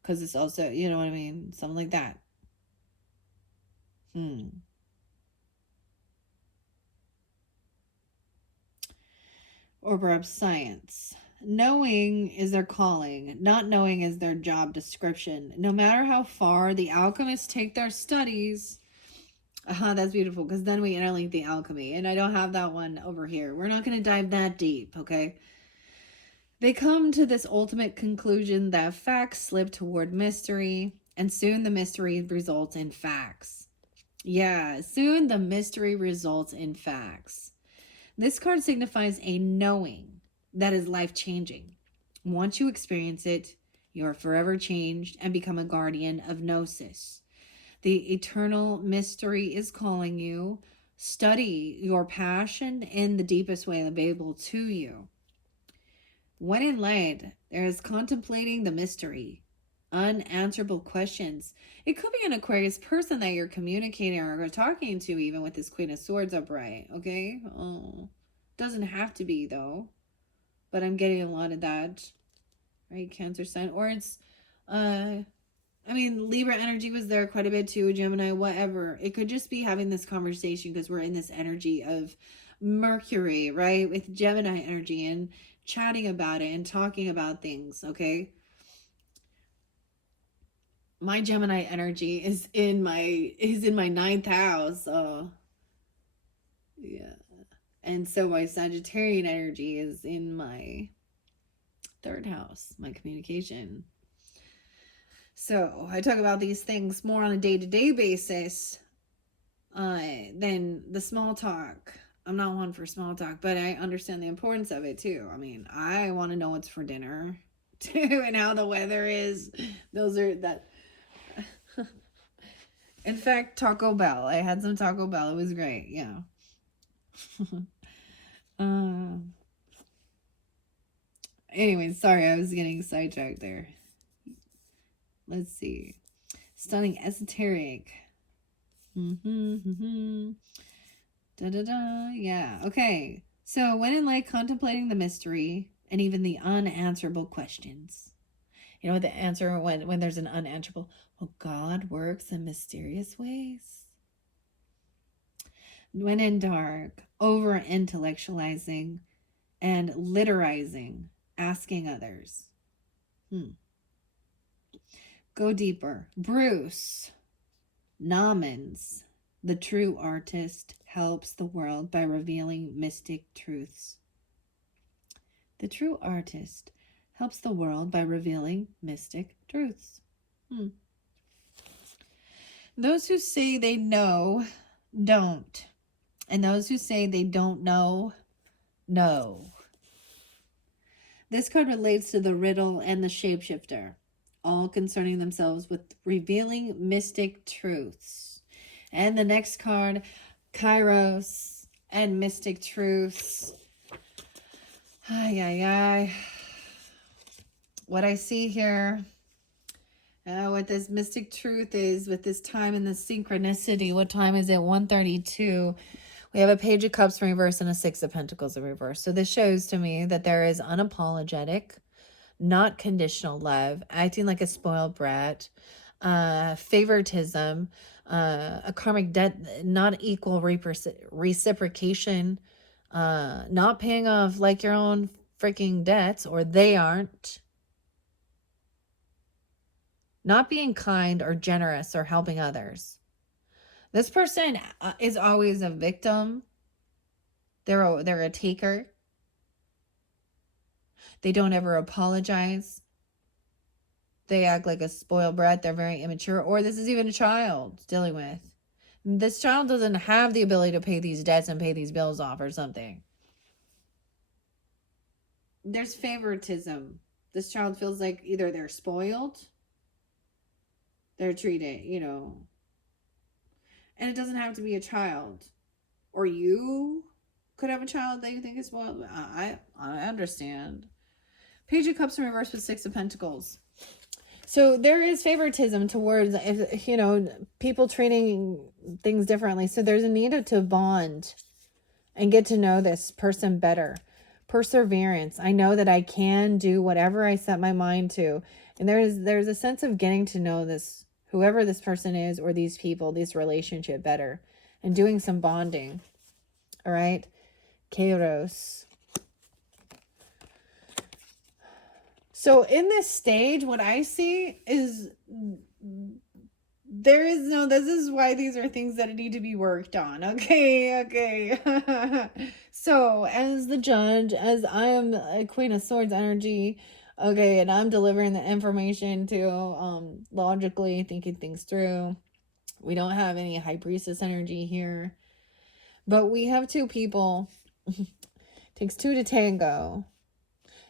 Because it's also, you know what I mean? Something like that. Or perhaps science. Knowing is their calling, not knowing is their job description. No matter how far the alchemists take their studies, that's beautiful, because then we interlink the alchemy, and I don't have that one over here. We're not going to dive that deep, okay? They come to this ultimate conclusion that facts slip toward mystery, and soon the mystery results in facts. Yeah, soon the mystery results in facts. This card signifies a knowing that is life-changing. Once you experience it, you are forever changed and become a guardian of Gnosis. The eternal mystery is calling you. Study your passion in the deepest way available to you. When in light, there is contemplating the mystery, unanswerable questions. It could be an Aquarius person that you're communicating or talking to, even with this Queen of Swords upright. Okay, doesn't have to be though, but I'm getting a lot of that, right? Cancer sign, or it's I mean, Libra energy was there quite a bit too, Gemini, whatever. It could just be having this conversation because we're in this energy of Mercury, right? With Gemini energy and chatting about it and talking about things, okay? My Gemini energy is in my ninth house. Yeah. And so my Sagittarian energy is in my third house, my communication. So I talk about these things more on a day-to-day basis than the small talk. I'm not one for small talk, but I understand the importance of it too. I mean, I want to know what's for dinner too and how the weather is. Those are that. In fact, Taco Bell. I had some Taco Bell. It was great. Yeah. Anyway, sorry, I was getting sidetracked there. Let's see. Stunning esoteric. Yeah. Okay. So when in light, contemplating the mystery and even the unanswerable questions. You know what the answer when there's an unanswerable? Well, God works in mysterious ways. When in dark, over intellectualizing and literizing, asking others. Go deeper. Bruce Nauman's The True Artist helps the world by revealing mystic truths. The true artist helps the world by revealing mystic truths. Those who say they know, don't. And those who say they don't know, know. This card relates to the riddle and the shapeshifter, all concerning themselves with revealing mystic truths. And the next card, Kairos and mystic truths. What I see here, what this mystic truth is, with this time and the synchronicity. What time is it? 1:32. We have a Page of Cups in reverse and a Six of Pentacles in reverse. So this shows to me that there is unapologetic, not conditional love, acting like a spoiled brat, favoritism, a karmic debt, not equal reciprocation, not paying off like your own freaking debts, or they aren't, not being kind or generous or helping others. This person is always a victim. They're a taker. They don't ever apologize. They act like a spoiled brat. They're very immature. Or this is even a child dealing with. This child doesn't have the ability to pay these debts and pay these bills off or something. There's favoritism. This child feels like either they're spoiled, they're treated, and it doesn't have to be a child. Or you could have a child that you think is spoiled. I understand. Page of Cups in reverse with Six of Pentacles. So there is favoritism towards, people treating things differently. So there's a need to bond and get to know this person better. Perseverance. I know that I can do whatever I set my mind to. And there's a sense of getting to know this, whoever this person is, or these people, this relationship better, and doing some bonding. All right. Kairos. So in this stage, what I see is this is why these are things that need to be worked on. Okay. So as the judge, as I am a Queen of Swords energy, okay, and I'm delivering the information to logically thinking things through. We don't have any High Priestess energy here, but we have two people. Takes two to tango.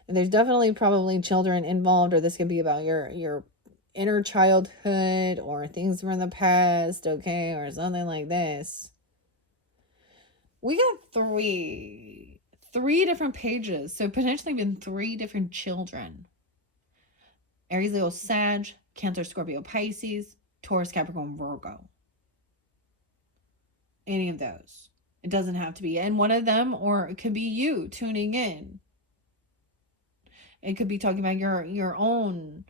And there's definitely probably children involved, or this could be about your inner childhood or things from the past, okay, or something like this. We got three 3 different pages. So potentially even 3 different children. Aries, Leo, Sag, Cancer, Scorpio, Pisces, Taurus, Capricorn, Virgo. Any of those. It doesn't have to be. And one of them, or it could be you tuning in. It could be talking about your own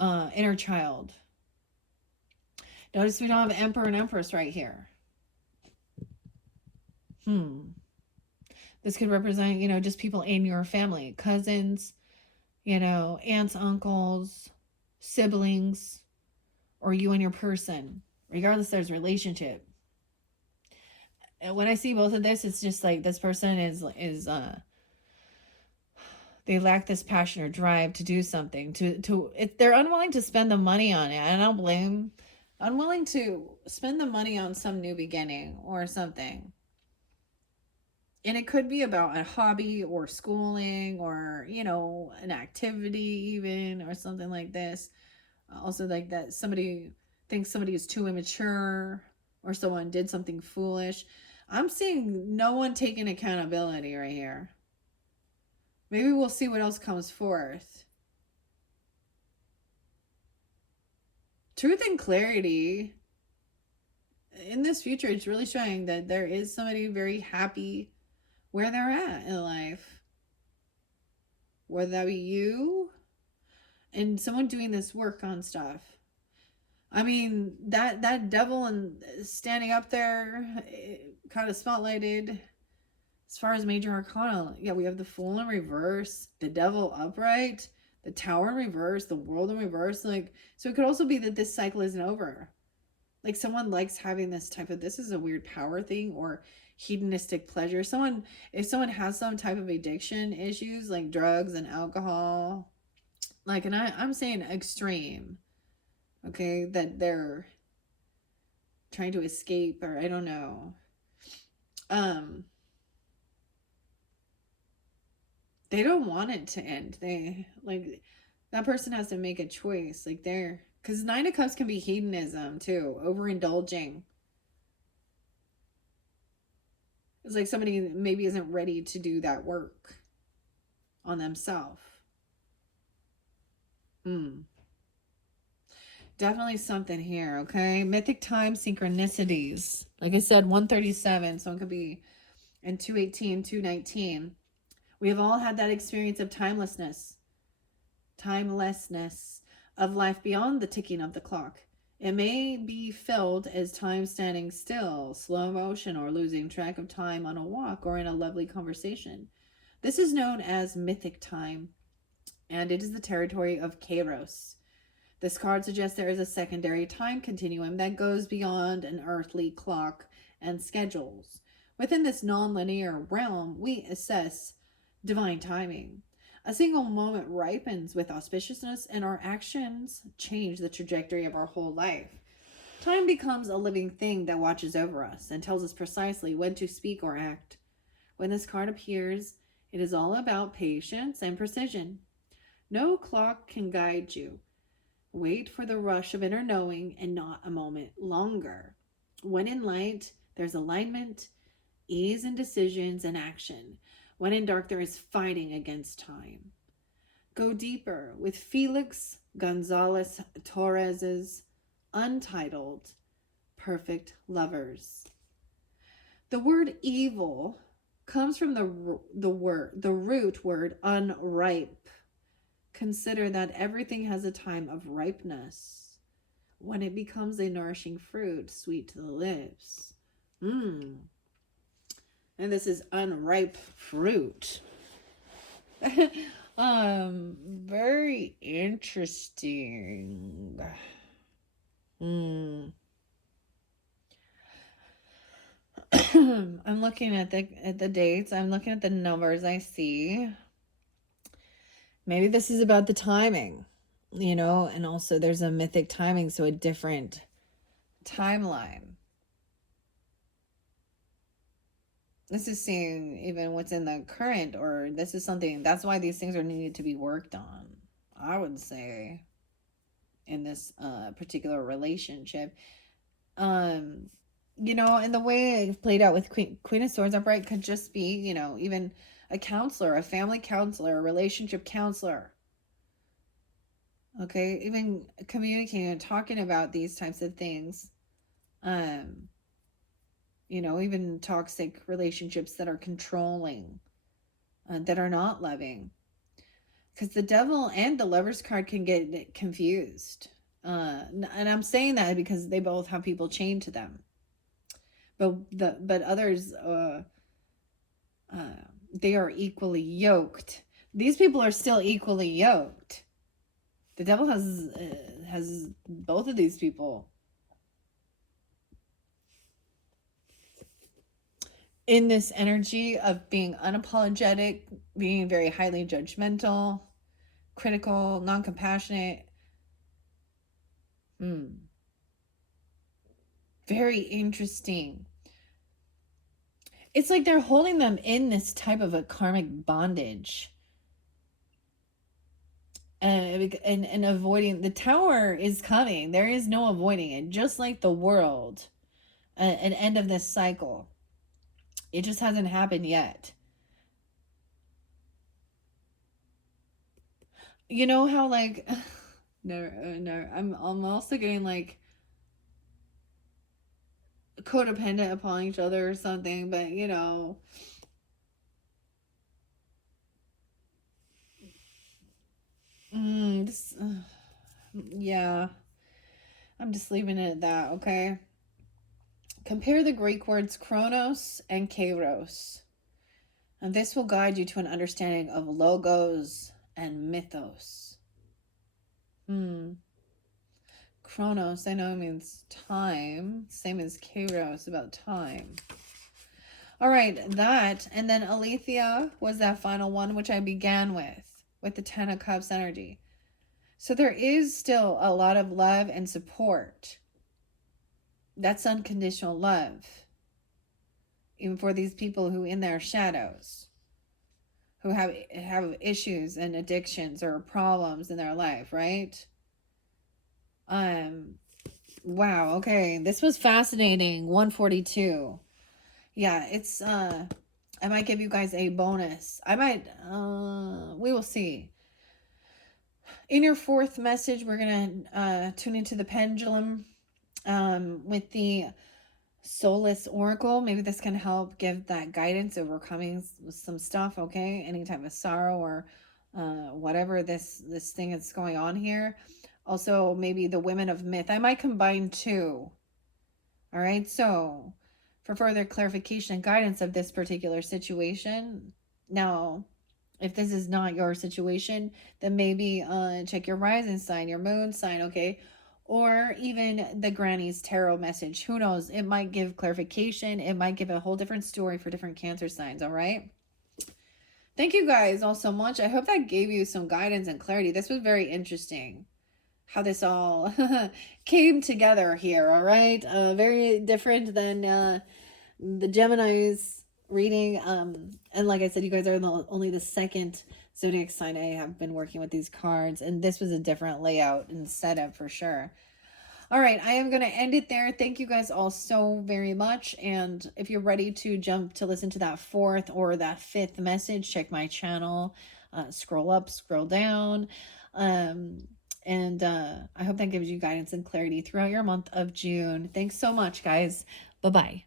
inner child. Notice we don't have Emperor and Empress right here. This could represent, just people in your family, cousins, aunts, uncles, siblings, or you and your person, regardless there's relationship. And when I see both of this, it's just like this person is they lack this passion or drive to do something, they're unwilling to spend the money on it. And I don't blame, unwilling to spend the money on some new beginning or something. And it could be about a hobby or schooling or, an activity even, or something like this. Also like that somebody thinks somebody is too immature or someone did something foolish. I'm seeing no one taking accountability right here. Maybe we'll see what else comes forth. Truth and clarity. In this future, it's really showing that there is somebody very happy where they're at in life. Whether that be you and someone doing this work on stuff. I mean, that devil and standing up there, kind of spotlighted. As far as major arcana, yeah, we have the Fool in reverse, the Devil upright, the Tower in reverse, the World in reverse. Like, so it could also be that this cycle isn't over. Like someone likes having this type of, this is a weird power thing or hedonistic pleasure. If someone has some type of addiction issues like drugs and alcohol, like, and I'm saying extreme, okay, that they're trying to escape, or I don't know. They don't want it to end. They like, that person has to make a choice. Like because 9 of Cups can be hedonism too, overindulging. It's like somebody maybe isn't ready to do that work on themselves. Definitely something here, okay? Mythic time synchronicities. Like I said, 137, so it could be in 218, 219. We have all had that experience of timelessness of life beyond the ticking of the clock. It may be felt as time standing still, slow motion, or losing track of time on a walk or in a lovely conversation. This is known as mythic time, and it is the territory of Kairos. This card suggests there is a secondary time continuum that goes beyond an earthly clock and schedules. Within this non-linear realm, we assess divine timing. A single moment ripens with auspiciousness, and our actions change the trajectory of our whole life. Time becomes a living thing that watches over us and tells us precisely when to speak or act. When this card appears, it is all about patience and precision. No clock can guide you. Wait for the rush of inner knowing and not a moment longer. When in light, there's alignment, ease in decisions and action. When in dark, there is fighting against time. Go deeper with Felix Gonzalez Torres's untitled Perfect Lovers. The word evil comes from the root word unripe. Consider that everything has a time of ripeness. When it becomes a nourishing fruit, sweet to the lips. And this is unripe fruit. Very interesting. I'm looking at the dates. I'm looking at the numbers I see. Maybe this is about the timing, and also there's a mythic timing, so a different timeline. This is seeing even what's in the current, or this is something, that's why these things are needed to be worked on, I would say, in this particular relationship. you know, and the way it played out with Queen of Swords upright could just be, you know, even a counselor, a family counselor, a relationship counselor. Okay, even communicating and talking about these types of things. You know, even toxic relationships that are controlling, that are not loving. Because the devil and the Lovers card can get confused. And I'm saying that because they both have people chained to them. But others, they are equally yoked. These people are still equally yoked. The devil has both of these people in this energy of being unapologetic, being very highly judgmental, critical, non-compassionate. Very interesting. It's like they're holding them in this type of a karmic bondage. And avoiding, the tower is coming. There is no avoiding it. Just like the world, an end of this cycle. It just hasn't happened yet. You know how like no, I'm also getting like codependent upon each other or something, but you know, yeah, I'm just leaving it at that. Okay, compare the Greek words chronos and kairos, and this will guide you to an understanding of logos and mythos. Chronos, I know, means time, same as kairos, about time. All right, that, and then Aletheia was that final one, which I began with the 10 of Cups energy. So there is still a lot of love and support. That's unconditional love. Even for these people who in their shadows, who have issues and addictions or problems in their life, right? Wow, okay. This was fascinating. 142. Yeah, it's I might give you guys a bonus. I might we will see. In your fourth message, we're gonna tune into the pendulum with the Soulless Oracle. Maybe this can help give that guidance, overcoming some stuff, okay? Any type of sorrow or whatever this thing is going on here. Also, maybe the Women of Myth. I might combine two. All right, so for further clarification and guidance of this particular situation. Now, if this is not your situation, then maybe check your rising sign, your moon sign, okay? Or even the Granny's tarot message. Who knows? It might give clarification. It might give a whole different story for different Cancer signs, all right? Thank you guys all so much. I hope that gave you some guidance and clarity. This was very interesting, how this all came together here, all right? Very different than the Gemini's reading. And like I said, you guys are only the second zodiac sign I have been working with these cards, and this was a different layout and setup for sure. All right, I am going to end it there. Thank you guys all so very much. And if you're ready to jump to listen to that fourth or that fifth message, check my channel. Scroll up, scroll down. And I hope that gives you guidance and clarity throughout your month of June. Thanks so much, guys. Bye-bye.